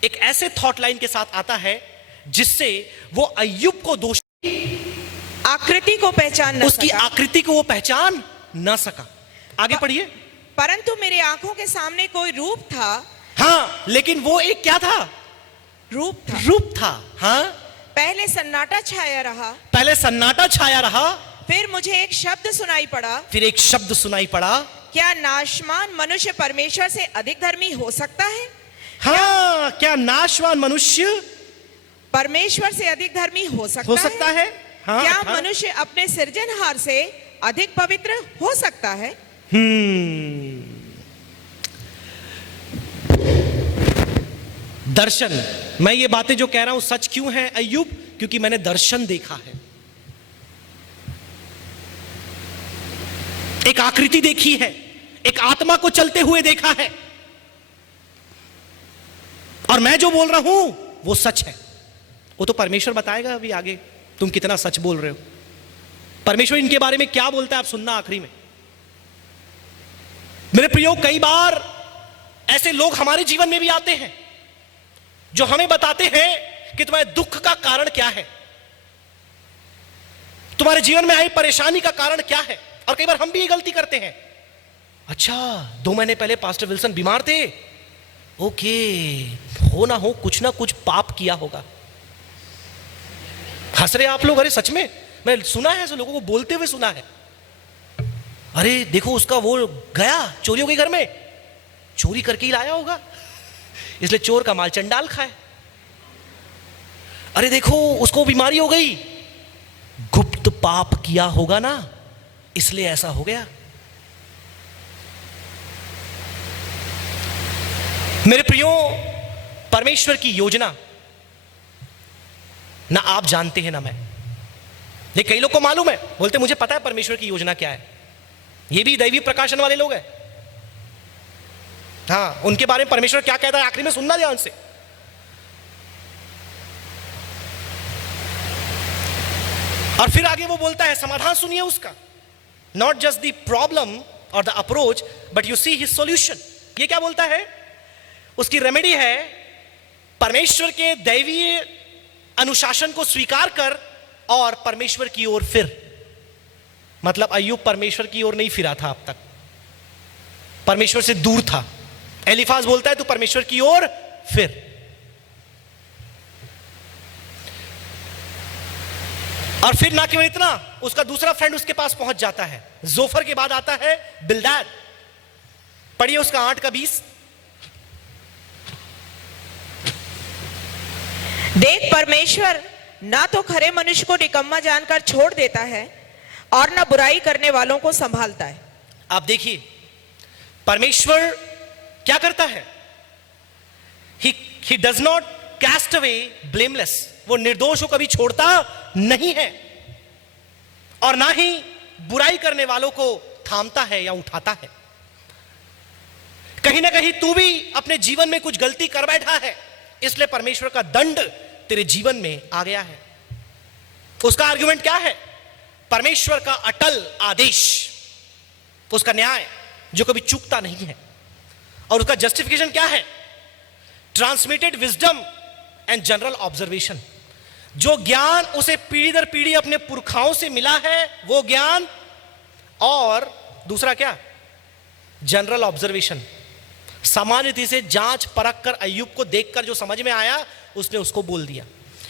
एक ऐसे थॉट लाइन के साथ आता है जिससे वो अय्यूब को दोषी, आकृति को पहचान न उसकी सका। आकृति को वो पहचान ना सका। आगे पढ़िए। परंतु मेरे आंखों के सामने कोई रूप था। हाँ, लेकिन वो एक क्या था? रूप था। हाँ, पहले सन्नाटा छाया रहा, पहले सन्नाटा छाया रहा, फिर मुझे एक शब्द सुनाई पड़ा। फिर एक शब्द सुनाई पड़ा। क्या नाशवान मनुष्य परमेश्वर से अधिक धर्मी हो सकता है? हाँ, क्या नाशवान मनुष्य परमेश्वर से अधिक धर्मी हो सकता है? हाँ, क्या 18 मनुष्य अपने सृजनहार से अधिक पवित्र हो सकता है? दर्शन। मैं ये बातें जो कह रहा हूं सच क्यों है अय्यूब? क्योंकि मैंने दर्शन देखा है, एक आकृति देखी है, एक आत्मा को चलते हुए देखा है, और मैं जो बोल रहा हूं वो सच है। वो तो परमेश्वर बताएगा अभी आगे तुम कितना सच बोल रहे हो। परमेश्वर इनके बारे में क्या बोलता है आप सुनना आखिरी में। मेरे प्रियो, कई बार ऐसे लोग हमारे जीवन में भी आते हैं जो हमें बताते हैं कि तुम्हारे दुख का कारण क्या है, तुम्हारे जीवन में आई परेशानी का कारण क्या है। और कई बार हम भी ये गलती करते हैं। अच्छा, 2 महीने पहले पास्टर विल्सन बीमार थे, ओके, हो ना हो कुछ ना कुछ पाप किया होगा। हंस रहे आप लोग? अरे सच में, मैं सुना है ऐसे लोगों को बोलते हुए सुना है। अरे देखो उसका वो गया, चोरी हो गई घर में, चोरी करके ही लाया होगा, इसलिए चोर का माल चंडाल खाए। अरे देखो उसको बीमारी हो गई, गुप्त पाप किया होगा ना, इसलिए ऐसा हो गया। मेरे प्रियो, परमेश्वर की योजना ना आप जानते हैं ना मैं। ये कई लोग को मालूम है, बोलते मुझे पता है परमेश्वर की योजना क्या है। ये भी दैवीय प्रकाशन वाले लोग हैं। हाँ, उनके बारे में परमेश्वर क्या कहता है आखिरी में सुनना ध्यान से। और फिर आगे वो बोलता है, समाधान सुनिए उसका, नॉट जस्ट द प्रॉब्लम और the approach but you see his solution. ये क्या बोलता है? उसकी रेमेडी है परमेश्वर के दैवीय अनुशासन को स्वीकार कर और परमेश्वर की ओर फिर। मतलब अय्यूब परमेश्वर की ओर नहीं फिरा था अब तक, परमेश्वर से दूर था। एलिफाज बोलता है तू परमेश्वर की ओर फिर। और फिर ना केवल इतना, उसका दूसरा फ्रेंड उसके पास पहुंच जाता है। जोफर के बाद आता है बिल्दाद। पढ़िए उसका 8 का 20। देख, परमेश्वर ना तो खरे मनुष्य को निकम्मा जानकर छोड़ देता है और ना बुराई करने वालों को संभालता है। आप देखिए परमेश्वर क्या करता है। He does not cast away blameless. वो निर्दोष को कभी छोड़ता नहीं है और ना ही बुराई करने वालों को थामता है या उठाता है। कहीं ना कहीं तू भी अपने जीवन में कुछ गलती कर बैठा है, इसलिए परमेश्वर का दंड तेरे जीवन में आ गया है। उसका आर्गुमेंट क्या है? परमेश्वर का अटल आदेश, उसका न्याय जो कभी चूकता नहीं है। और उसका जस्टिफिकेशन क्या है? Transmitted wisdom and general observation. जो ज्ञान उसे पीढ़ी दर पीढ़ी अपने पुरखाओं से मिला है वो ज्ञान, और दूसरा क्या? General observation. सामान्य रीति से जांच परख कर अय्यूब को देखकर जो समझ में आया उसने उसको बोल दिया।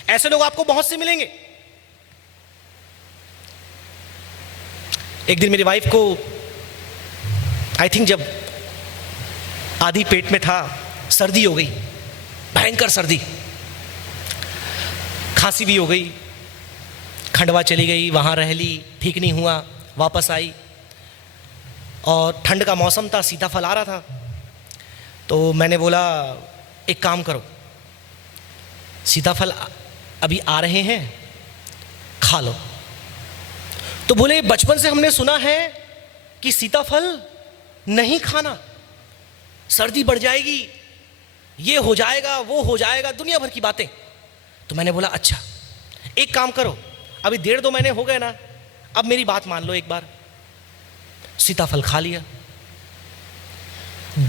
ऐसे लोग आपको बहुत से मिलेंगे। एक दिन मेरी वाइफ को आई थिंक जब आधी पेट में था, सर्दी हो गई, भयंकर सर्दी, खांसी भी हो गई, खंडवा चली गई, वहां रह ली, ठीक नहीं हुआ, वापस आई और ठंड का मौसम था, सीताफल आ रहा था। तो मैंने बोला एक काम करो, सीताफल अभी आ रहे हैं, खा लो। तो बोले बचपन से हमने सुना है कि सीताफल नहीं खाना, सर्दी बढ़ जाएगी, ये हो जाएगा, वो हो जाएगा, दुनिया भर की बातें। तो मैंने बोला अच्छा एक काम करो, अभी 1.5-2 महीने हो गए ना, अब मेरी बात मान लो एक बार। सीताफल खा लिया,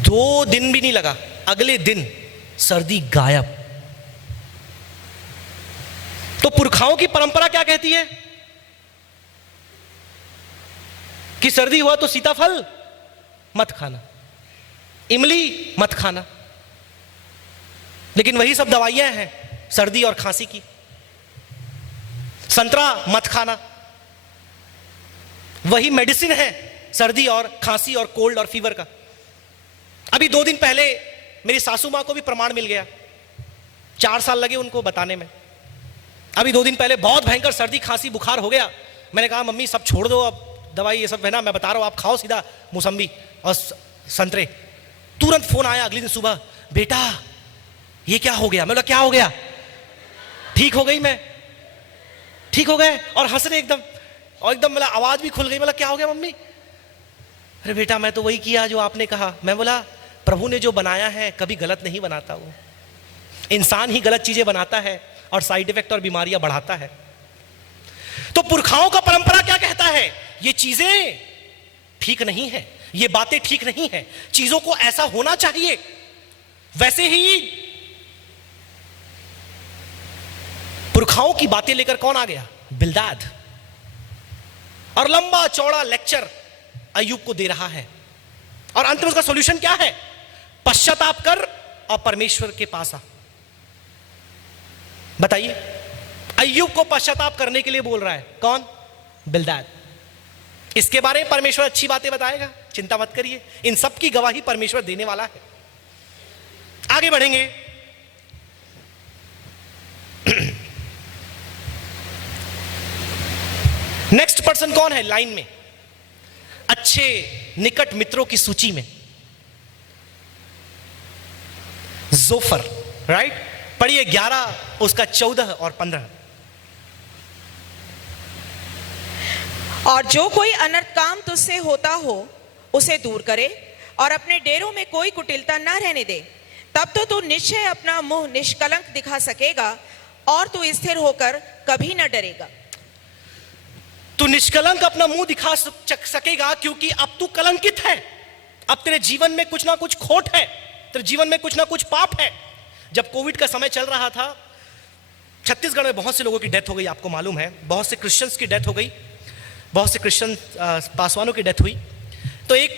2 दिन भी नहीं लगा, अगले दिन सर्दी गायब। तो पुरखाओं की परंपरा क्या कहती है कि सर्दी हुआ तो सीताफल मत खाना, इमली मत खाना, लेकिन वही सब दवाइयां हैं सर्दी और खांसी की। संतरा मत खाना, वही मेडिसिन है सर्दी और खांसी और कोल्ड और फीवर का। अभी 2 दिन पहले मेरी सासू मां को भी प्रमाण मिल गया, 4 साल लगे उनको बताने में। अभी 2 दिन पहले बहुत भयंकर सर्दी खांसी बुखार हो गया। मैंने कहा मम्मी सब छोड़ दो, अब दवाई ये सब है ना, मैं बता रहा हूं, आप खाओ सीधा मौसम्बी और संतरे। तुरंत फोन आया अगले दिन सुबह, बेटा ये क्या हो गया? मैं बोला क्या हो गया? ठीक हो गई मैं, ठीक हो गए, और हंस रहे एकदम, और एकदम मतलब आवाज भी खुल गई। बोला क्या हो गया मम्मी? अरे बेटा मैं तो वही किया जो आपने कहा। मैं बोला प्रभु ने जो बनाया है कभी गलत नहीं बनाता, वो इंसान ही गलत चीजें बनाता है और साइड इफेक्ट और बीमारियां बढ़ाता है। तो पुरखाओं का परंपरा क्या कहता है? ये चीजें ठीक नहीं है, ये बातें ठीक नहीं है, चीजों को ऐसा होना चाहिए। वैसे ही पुरखाओं की बातें लेकर कौन आ गया? बिल्दाद, और लंबा चौड़ा लेक्चर अय्यूब को दे रहा है। और अंत में उसका सॉल्यूशन क्या है? पश्चाताप कर और परमेश्वर के पास आ। बताइए, अय्यूब को पश्चाताप करने के लिए बोल रहा है कौन? बिल्दाद। इसके बारे में परमेश्वर अच्छी बातें बताएगा, चिंता मत करिए, इन सब की गवाही परमेश्वर देने वाला है। आगे बढ़ेंगे। नेक्स्ट पर्सन कौन है लाइन में? अच्छे निकट मित्रों की सूची में जोफर, राइट? पढ़िए 11 उसका 14 और 15। और जो कोई अनर्थ काम तुझसे होता हो उसे दूर करे और अपने डेरों में कोई कुटिलता न रहने दे, तब तो तू निश्चय अपना मुंह निष्कलंक दिखा सकेगा और तू स्थिर होकर कभी न डरेगा। तू निष्कलंक अपना मुंह दिखा सकेगा क्योंकि अब तू कलंकित है। अब तेरे जीवन में कुछ ना कुछ खोट है, तेरे जीवन में कुछ ना कुछ पाप है। जब कोविड का समय चल रहा था, छत्तीसगढ़ में बहुत से लोगों की डेथ हो गई, आपको मालूम है, बहुत से क्रिश्चियंस की डेथ हो गई, बहुत से क्रिश्चियन पासवानों की डेथ हुई। तो एक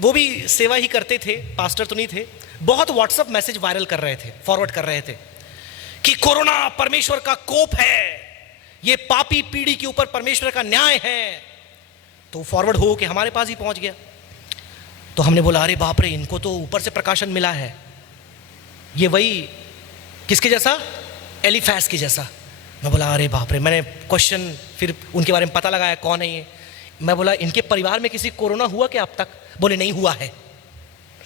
वो भी सेवा ही करते थे, पास्टर तो नहीं थे, बहुत व्हाट्सएप मैसेज वायरल कर रहे थे, फॉरवर्ड कर रहे थे कि कोरोना परमेश्वर का कोप है, ये पापी पीढ़ी के ऊपर परमेश्वर का न्याय है। तो फॉरवर्ड हो के हमारे पास ही पहुंच गया। तो हमने बोला अरे बाप रे, इनको तो ऊपर से प्रकाशन मिला है, ये वही किसके जैसा? एलिफैज के जैसा। मैं बोला अरे बाप रे, मैंने क्वेश्चन फिर उनके बारे में पता लगाया कौन है ये। मैं बोला इनके परिवार में किसी कोरोना हुआ क्या अब तक? बोले नहीं हुआ है।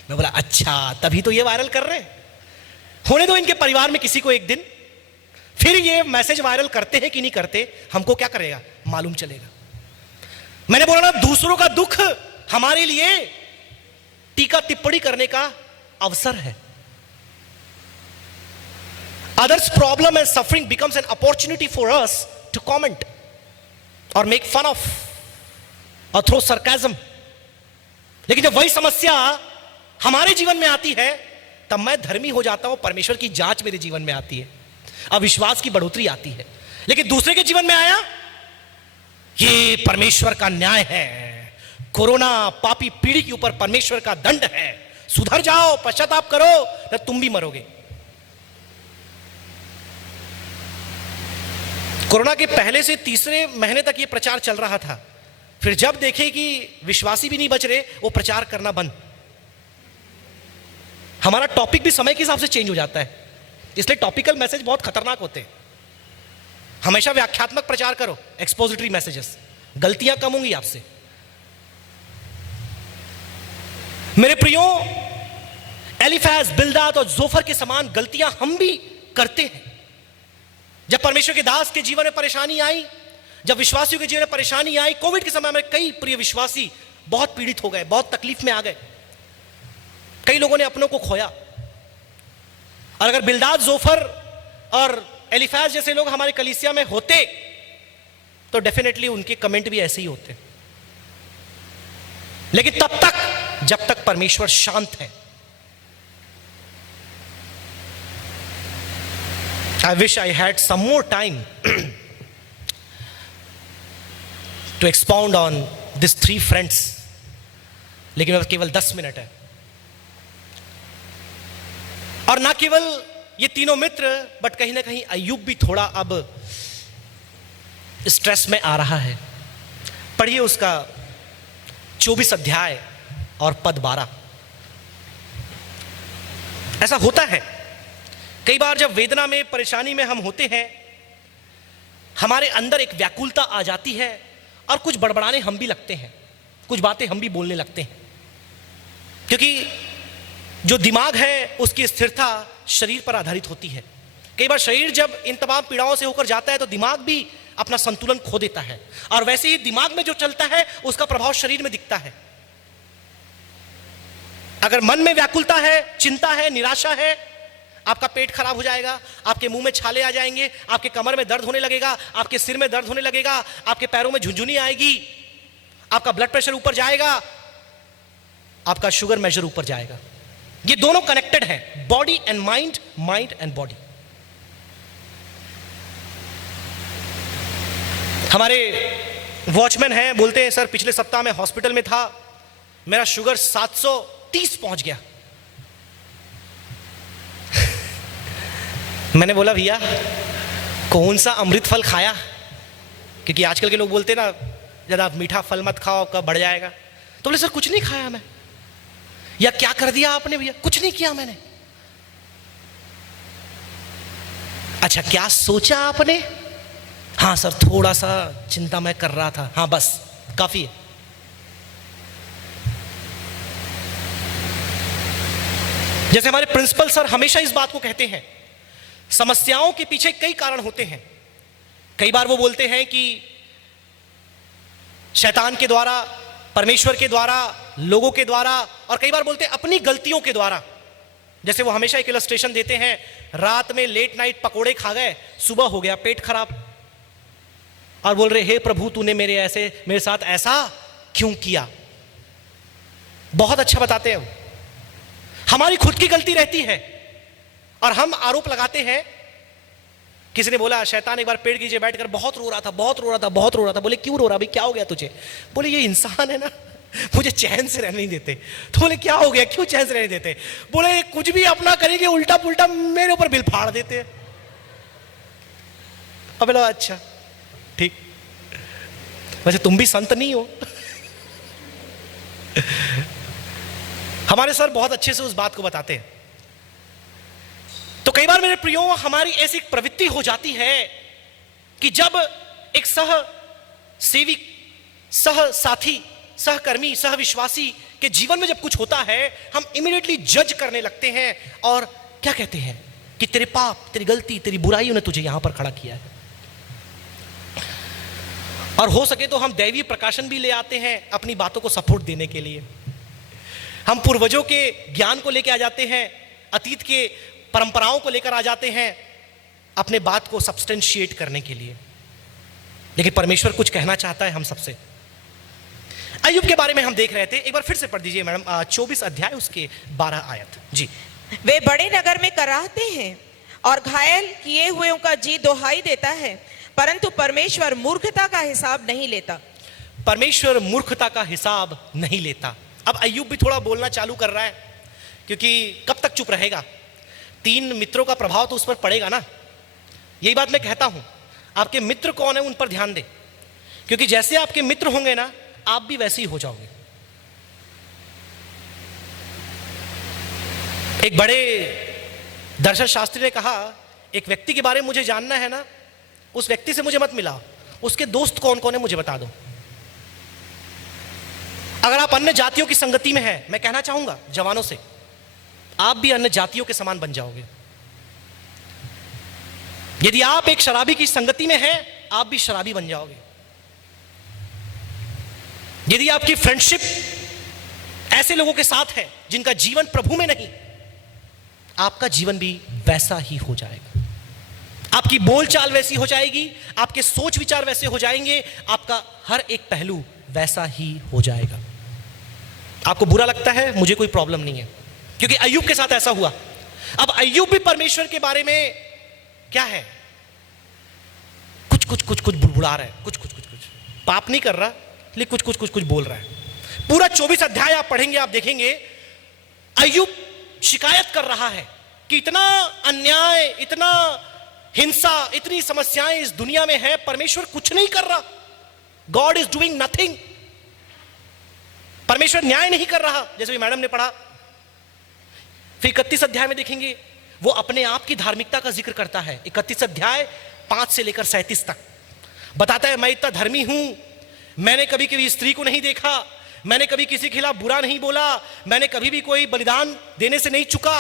मैं बोला अच्छा, तभी तो ये वायरल कर रहे हैं, होने दो इनके परिवार में किसी को एक दिन, फिर ये मैसेज वायरल करते हैं कि नहीं करते, हमको क्या करेगा मालूम चलेगा। मैंने बोला ना, दूसरों का दुख हमारे लिए टीका टिप्पणी करने का अवसर है। Others' problem and suffering becomes an opportunity for us to comment or make fun of or throw sarcasm. लेकिन जब वही समस्या हमारे जीवन में आती है, तब मैं धर्मी हो जाता हूं, परमेश्वर की जांच मेरे जीवन में आती है, अविश्वास की बढ़ोतरी आती है। लेकिन दूसरे के जीवन में आया, ये परमेश्वर का न्याय है, कोरोना पापी पीढ़ी के ऊपर परमेश्वर का दंड है, सुधर जाओ, पश्चाताप करो, न तुम भी मरोगे। कोरोना के पहले से तीसरे महीने तक ये प्रचार चल रहा था। फिर जब देखे कि विश्वासी भी नहीं बच रहे, वो प्रचार करना बंद। हमारा टॉपिक भी समय के हिसाब से चेंज हो जाता है, इसलिए टॉपिकल मैसेज बहुत खतरनाक होते हैं। हमेशा व्याख्यात्मक प्रचार करो, एक्सपोजिटरी मैसेजेस, गलतियां कम होंगी आपसे। मेरे प्रियो, एलिफैज, बिल्दाद और जोफर के समान गलतियां हम भी करते हैं। जब परमेश्वर के दास के जीवन में परेशानी आई, जब विश्वासियों के जीवन में परेशानी आई, कोविड के समय में कई प्रिय विश्वासी बहुत पीड़ित हो गए, बहुत तकलीफ में आ गए। कई लोगों ने अपनों को खोया। और अगर बिल्दाद, जोफर और एलिफाज जैसे लोग हमारे कलीसिया में होते तो डेफिनेटली उनके कमेंट भी ऐसे ही होते। लेकिन तब तक जब तक परमेश्वर शांत है। I wish I had some more time to expound on these 3 friends, लेकिन अब केवल 10 मिनट है। और ना केवल ये तीनों मित्र, बट कहीं ना कहीं अय्यूब भी थोड़ा अब स्ट्रेस में आ रहा है। पढ़िए उसका 24 अध्याय और पद 12। ऐसा होता है कई बार जब वेदना में, परेशानी में हम होते हैं, हमारे अंदर एक व्याकुलता आ जाती है और कुछ बड़बड़ाने हम भी लगते हैं, कुछ बातें हम भी बोलने लगते हैं। क्योंकि जो दिमाग है उसकी स्थिरता शरीर पर आधारित होती है। कई बार शरीर जब इन तमाम पीड़ाओं से होकर जाता है तो दिमाग भी अपना संतुलन खो देता है, और वैसे ही दिमाग में जो चलता है उसका प्रभाव शरीर में दिखता है। अगर मन में व्याकुलता है, चिंता है, निराशा है, आपका पेट खराब हो जाएगा, आपके मुंह में छाले आ जाएंगे, आपके कमर में दर्द होने लगेगा, आपके सिर में दर्द होने लगेगा, आपके पैरों में झुनझुनी आएगी, आपका ब्लड प्रेशर ऊपर जाएगा, आपका शुगर मेजर ऊपर जाएगा। ये दोनों कनेक्टेड हैं, body and mind, mind and body. हमारे वॉचमैन हैं, बोलते हैं सर पिछले सप्ताह में हॉस्पिटल में था, मेरा शुगर 730 पहुंच गया। मैंने बोला भैया कौन सा अमृत फल खाया? क्योंकि आजकल के लोग बोलते हैं ना ज़्यादा मीठा फल मत खाओ, कब बढ़ जाएगा। तो बोले सर कुछ नहीं खाया मैं। या क्या कर दिया आपने भैया? कुछ नहीं किया मैंने। अच्छा क्या सोचा आपने? हाँ सर थोड़ा सा चिंता मैं कर रहा था। हाँ बस काफी है। जैसे हमारे प्रिंसिपल सर हमेशा इस बात को कहते हैं, समस्याओं के पीछे कई कारण होते हैं। कई बार वो बोलते हैं कि शैतान के द्वारा, परमेश्वर के द्वारा, लोगों के द्वारा, और कई बार बोलते हैं अपनी गलतियों के द्वारा। जैसे वो हमेशा एक इलस्ट्रेशन देते हैं, रात में लेट नाइट पकोड़े खा गए, सुबह हो गया पेट खराब, और बोल रहे हे प्रभु तूने मेरे साथ ऐसा क्यों किया। बहुत अच्छा बताते हैं वो। हमारी खुद की गलती रहती है और हम आरोप लगाते हैं। किसी ने बोला शैतान एक बार पेड़ के नीचे बैठकर बहुत रो रहा था, बहुत रो रहा था, बहुत रो रहा था। बोले क्यों रो रहा भाई, क्या हो गया तुझे? बोले ये इंसान है ना, मुझे चैन से रहने नहीं देते। तो बोले क्या हो गया, क्यों चैन से रहने देते? बोले कुछ भी अपना करेंगे उल्टा पुल्टा मेरे ऊपर बिल फाड़ देते हैं। अब बोला अच्छा ठीक, वैसे तुम भी संत नहीं हो। हमारे सर बहुत अच्छे से उस बात को बताते हैं। तो कई बार मेरे प्रियो हमारी ऐसी प्रवृत्ति हो जाती है कि जब एक सह सेविक, सह साथी, सहकर्मी, सह विश्वासी के जीवन में जब कुछ होता है, हम इमीडिएटली जज करने लगते हैं और क्या कहते हैं कि तेरे पाप, तेरी गलती, तेरी बुराइयों ने तुझे यहां पर खड़ा किया है। और हो सके तो हम दैवीय प्रकाशन भी ले आते हैं अपनी बातों को सपोर्ट देने के लिए। हम पूर्वजों के ज्ञान को लेकर आ जाते हैं, अतीत के परंपराओं को लेकर आ जाते हैं अपने बात को सब्सटेंशिएट करने के लिए। लेकिन परमेश्वर कुछ कहना चाहता है हम सबसे। अय्यूब के बारे में हम देख रहे थे, एक बार फिर से पढ़ दीजिए मैडम 24 अध्याय उसके 12 आयत जी। वे बड़े नगर में कराहते हैं और घायल किए हुए का जी दोहाई देता है, परंतु परमेश्वर मूर्खता का हिसाब नहीं लेता। परमेश्वर मूर्खता का हिसाब नहीं लेता। अब अय्यूब भी थोड़ा बोलना चालू कर रहा है, क्योंकि कब तक चुप रहेगा? 3 मित्रों का प्रभाव तो उस पर पड़ेगा ना। यही बात मैं कहता हूं, आपके मित्र कौन है उन पर ध्यान दें, क्योंकि जैसे आपके मित्र होंगे ना आप भी वैसे ही हो जाओगे। एक बड़े दर्शन शास्त्री ने कहा, एक व्यक्ति के बारे में मुझे जानना है ना, उस व्यक्ति से मुझे मत मिलाओ, उसके दोस्त कौन कौन है मुझे बता दो। अगर आप अन्य जातियों की संगति में हैं, मैं कहना चाहूंगा जवानों से, आप भी अन्य जातियों के समान बन जाओगे। यदि आप एक शराबी की संगति में हैं, आप भी शराबी बन जाओगे। यदि आपकी फ्रेंडशिप ऐसे लोगों के साथ है जिनका जीवन प्रभु में नहीं, आपका जीवन भी वैसा ही हो जाएगा। आपकी बोलचाल वैसी हो जाएगी, आपके सोच विचार वैसे हो जाएंगे, आपका हर एक पहलू वैसा ही हो जाएगा। आपको बुरा लगता है, मुझे कोई प्रॉब्लम नहीं है, क्योंकि अय्यूब के साथ ऐसा हुआ। अब अय्यूब भी परमेश्वर के बारे में क्या है, कुछ बुड़बुड़ा रहा है, कुछ पाप नहीं कर रहा, लेकिन कुछ बोल रहा है। पूरा 24 अध्याय आप पढ़ेंगे, आप देखेंगे अय्यूब शिकायत कर रहा है कि इतना अन्याय, इतना हिंसा, इतनी समस्याएं इस दुनिया में है, परमेश्वर कुछ नहीं कर रहा। God is doing nothing. परमेश्वर न्याय नहीं कर रहा, जैसे भी मैडम ने पढ़ा। फिर 31 अध्याय में देखेंगे वो अपने आप की धार्मिकता का जिक्र करता है। 31 अध्याय 5 से लेकर 37 तक बताता है, मैं इतना धर्मी हूं, मैंने कभी किसी स्त्री को नहीं देखा, मैंने कभी किसी के खिलाफ बुरा नहीं बोला, मैंने कभी भी कोई बलिदान देने से नहीं चुका।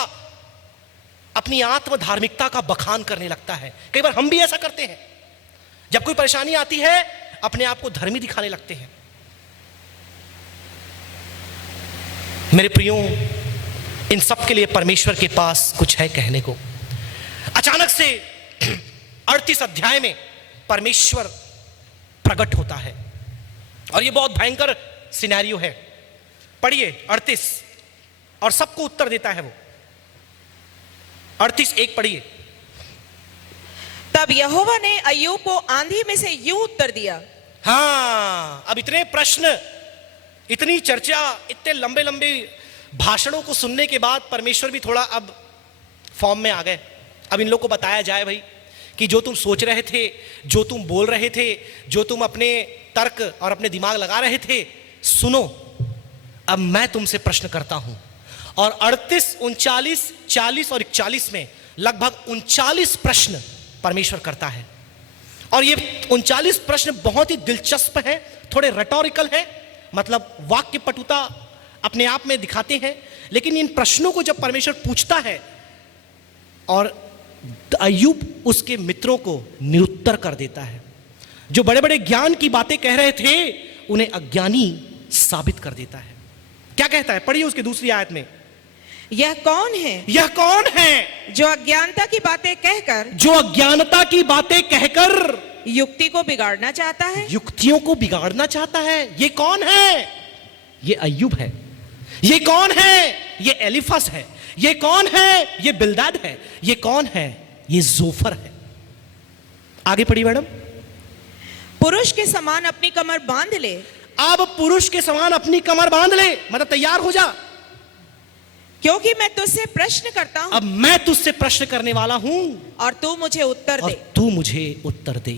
अपनी आत्म धार्मिकता का बखान करने लगता है। कई बार हम भी ऐसा करते हैं, जब कोई परेशानी आती है अपने आप को धर्मी दिखाने लगते हैं। मेरे प्रियो, इन सब के लिए परमेश्वर के पास कुछ है कहने को। अचानक से 38 अध्याय में परमेश्वर प्रकट होता है और यह बहुत भयंकर सिनेरियो है। पढ़िए 38, और सबको उत्तर देता है वो। 38:1 पढ़िए। तब यहोवा ने अय्यूब को आंधी में से यूं उत्तर दिया। हाँ, अब इतने प्रश्न, इतनी चर्चा, इतने लंबे लंबे भाषणों को सुनने के बाद परमेश्वर भी थोड़ा अब फॉर्म में आ गए। अब इन लोग को बताया जाए भाई कि जो तुम सोच रहे थे, जो तुम बोल रहे थे, जो तुम अपने तर्क और अपने दिमाग लगा रहे थे, सुनो, अब मैं तुमसे प्रश्न करता हूं। और 38, 39, 40 और 41 में लगभग 39 प्रश्न परमेश्वर करता है। और ये 39 प्रश्न बहुत ही दिलचस्प है, थोड़े रेटोरिकल है, मतलब वाक्य पटुता अपने आप में दिखाते हैं। लेकिन इन प्रश्नों को जब परमेश्वर पूछता है और अय्यूब उसके मित्रों को निरुत्तर कर देता है, जो बड़े बड़े ज्ञान की बातें कह रहे थे उन्हें अज्ञानी साबित कर देता है। क्या कहता है, पढ़िए उसके दूसरी आयत में। यह कौन है, यह कौन है जो अज्ञानता की बातें कहकर, जो अज्ञानता की बातें कहकर युक्ति को बिगाड़ना चाहता है, युक्तियों को बिगाड़ना चाहता है। ये कौन है? ये अय्यूब है। ये कौन है? ये एलीफस है। ये कौन है? ये बिल्दाद है। ये कौन है? ये जोफर है। आगे पढ़िए मैडम। पुरुष के समान अपनी कमर बांध ले। अब पुरुष के समान अपनी कमर बांध ले, मतलब तैयार हो जा, क्योंकि मैं तुझसे प्रश्न करता हूं। अब मैं तुझसे प्रश्न करने वाला हूं और तू मुझे उत्तर और दे। तू मुझे उत्तर दे।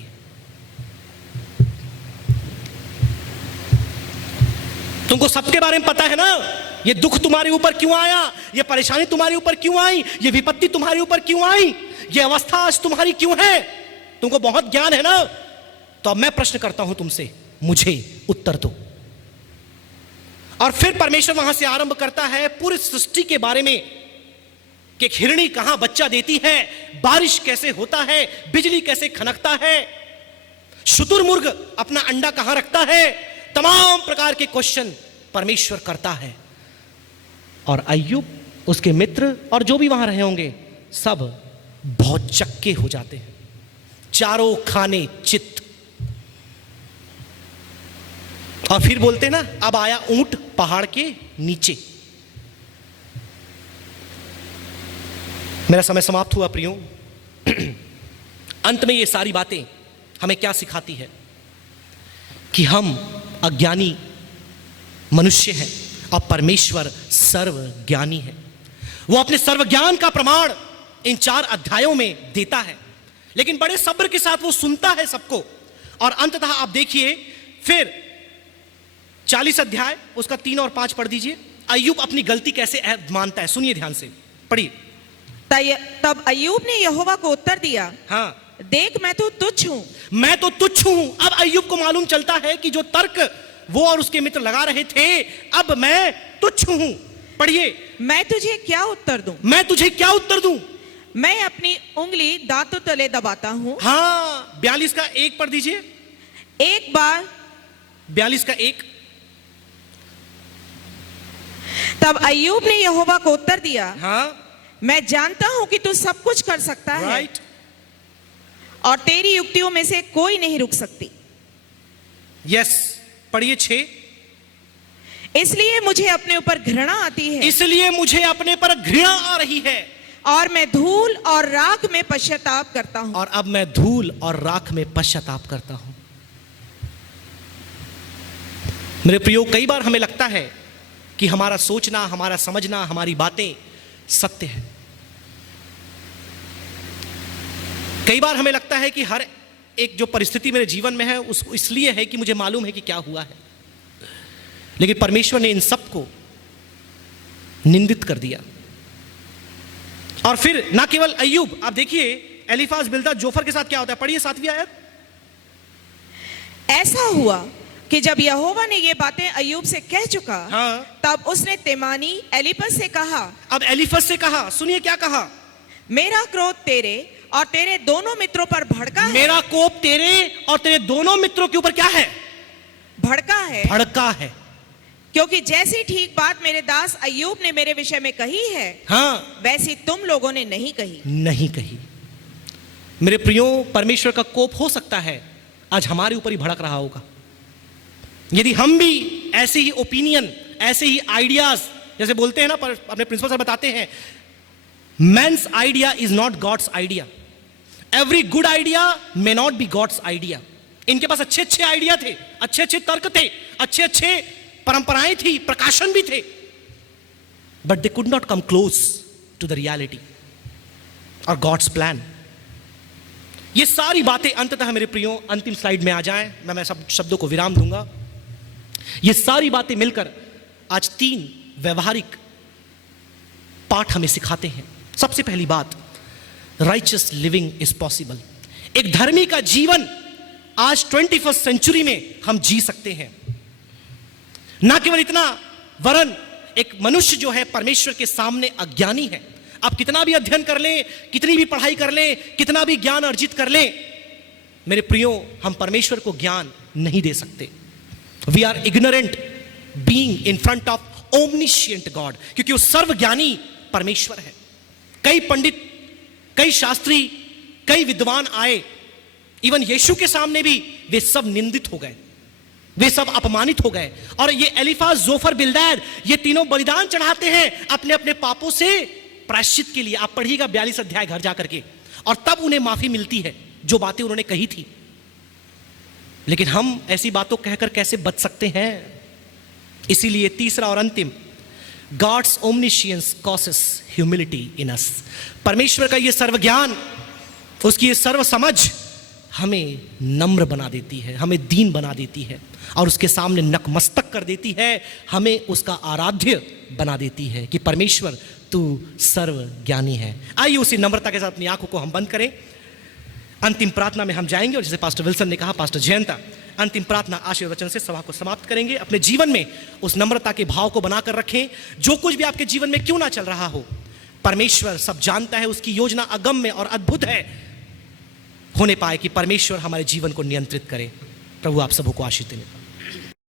तुमको सबके बारे में पता है ना, ये दुख तुम्हारे ऊपर क्यों आया, ये परेशानी तुम्हारे ऊपर क्यों आई, ये विपत्ति तुम्हारे ऊपर क्यों आई, ये अवस्था आज तुम्हारी क्यों है, तुमको बहुत ज्ञान है ना। तो अब मैं प्रश्न करता हूं तुमसे, मुझे उत्तर दो। और फिर परमेश्वर वहां से आरंभ करता है पूरी सृष्टि के बारे में कि एक हिरणी कहां बच्चा देती है, बारिश कैसे होता है, बिजली कैसे खनकता है, शुतुरमुर्ग अपना अंडा कहां रखता है। तमाम प्रकार के क्वेश्चन परमेश्वर करता है। और अय्यूब, उसके मित्र और जो भी वहां रहे होंगे सब बहुत चक्के हो जाते हैं, चारों खाने चित्त। और फिर बोलते ना, अब आया ऊंट पहाड़ के नीचे। मेरा समय समाप्त हुआ प्रियो। अंत में ये सारी बातें हमें क्या सिखाती है कि हम अज्ञानी मनुष्य हैं और परमेश्वर सर्वज्ञानी है। वो अपने सर्वज्ञान का प्रमाण इन 4 अध्यायों में देता है, लेकिन बड़े सब्र के साथ वो सुनता है सबको। और अंततः आप देखिए फिर 40 अध्याय उसका 3 और 5 पढ़ दीजिए। अय्यूब अपनी गलती कैसे मानता है, सुनिए ध्यान से, पढ़िए। तब अय्यूब ने यहोवा को उत्तर दिया, हाँ, देख मैं तो तुच्छ हूं। मैं तो तुच्छ हूं। अब अय्यूब को मालूम चलता है कि जो तर्क वो और उसके मित्र लगा रहे थे, अब मैं तुच्छ हूं। पढ़िए। मैं तुझे क्या उत्तर दूं? मैं तुझे क्या उत्तर दूं? मैं अपनी उंगली दांतों तले दबाता हूं। हाँ, 42 का 1 पढ़ दीजिए। एक बार 42 का 1। तब अय्यूब ने यहोवा को उत्तर दिया, हाँ, मैं जानता हूं कि तू सब कुछ कर सकता है राइट। और तेरी युक्तियों में से कोई नहीं रुक सकती। यस, पढ़िए 6। इसलिए मुझे अपने ऊपर घृणा आती है इसलिए मुझे अपने पर घृणा आ रही है, और मैं धूल और राख में पश्चाताप करता हूं। और अब मैं धूल और राख में पश्चाताप करता हूं। मेरे प्रियो, कई बार हमें लगता है कि हमारा सोचना, हमारा समझना, हमारी बातें सत्य है। कई बार हमें लगता है कि हर एक जो परिस्थिति मेरे जीवन में है उसको इसलिए है कि मुझे मालूम है कि क्या हुआ है, लेकिन परमेश्वर ने इन सब को निंदित कर दिया। और फिर ना केवल अय्यूब, आप देखिए एलीफाज, बिल्दद, जोफर के साथ क्या होता है। पढ़िए 7वीं आयत। ऐसा हुआ कि जब यहोवा ने ये बातें अय्यूब से कह चुका, हाँ। तब उसने तेमानी एलीपज से कहा। अब एलीफज से कहा, सुनिए क्या कहा। मेरा क्रोध तेरे और तेरे दोनों मित्रों पर भड़का है। मेरा कोप तेरे और तेरे दोनों मित्रों के ऊपर क्या है? भड़का है। भड़का है। क्योंकि जैसी ठीक बात मेरे दास अय्यूब ने मेरे विषय में कही है, हाँ, वैसी तुम लोगों ने नहीं कही। नहीं कही। मेरे प्रियो, परमेश्वर का कोप हो सकता है आज हमारे ऊपर ही भड़क रहा होगा। यदि हम भी ऐसे ही ओपिनियन, ऐसे ही आइडियाज, जैसे बोलते हैं ना, पर अपने प्रिंसिपल सर बताते हैं, man's idea is not God's idea. Every good idea may not be God's idea. इनके पास अच्छे अच्छे आइडिया थे, अच्छे अच्छे तर्क थे, अच्छे अच्छे परंपराएं थी, प्रकाशन भी थे, but they could not come close to the reality और गॉड्स प्लान। ये सारी बातें अंततः मेरे प्रियो, अंतिम स्लाइड में आ जाएं, मैं सब शब्दों को विराम दूंगा। ये सारी बातें मिलकर आज 3 व्यवहारिक पाठ हमें सिखाते हैं। सबसे पहली बात, राइचियस लिविंग इज पॉसिबल। एक धर्मी का जीवन आज 21st सेंचुरी में हम जी सकते हैं। ना केवल इतना, वरन एक मनुष्य जो है परमेश्वर के सामने अज्ञानी है। आप कितना भी अध्ययन कर लें, कितनी भी पढ़ाई कर लें, कितना भी ज्ञान अर्जित कर लें, मेरे प्रियो, हम परमेश्वर को ज्ञान नहीं दे सकते। We are ignorant being in front of omniscient God, क्योंकि वो सर्वज्ञानी परमेश्वर है। कई पंडित, कई शास्त्री, कई विद्वान आए, इवन यीशु के सामने भी वे सब निंदित हो गए, वे सब अपमानित हो गए। और ये एलीफाज, जोफर, बिल्दद, ये तीनों बलिदान चढ़ाते हैं अपने अपने पापों से प्रायश्चित के लिए। आप पढ़िएगा 42 अध्याय घर जाकर के, और तब उन्हें माफी मिलती है जो बातें उन्होंने कही थी। लेकिन हम ऐसी बातों कहकर कैसे बच सकते हैं? इसीलिए तीसरा और अंतिम, गॉड्स ओमनिशियंस कॉसेस ह्यूमिलिटी इन अस। परमेश्वर का ये सर्वज्ञान, उसकी ये सर्व समझ हमें नम्र बना देती है, हमें दीन बना देती है, और उसके सामने नतमस्तक कर देती है, हमें उसका आराध्य बना देती है कि परमेश्वर तू सर्व ज्ञानी है। आइए उसी नम्रता के साथ अपनी आंखों को हम बंद करें। अंतिम प्रार्थना में हम जाएंगे, और जैसे पास्टर विल्सन ने कहा, पास्टर जयंता अंतिम प्रार्थना आशीर्वचन से सभा को समाप्त करेंगे। अपने जीवन में उस नम्रता के भाव को बनाकर रखें। जो कुछ भी आपके जीवन में क्यों ना चल रहा हो, परमेश्वर सब जानता है, उसकी योजना अगम्य और अद्भुत है। होने पाए कि परमेश्वर हमारे जीवन को नियंत्रित करे। प्रभु आप सबों को आशीष दें।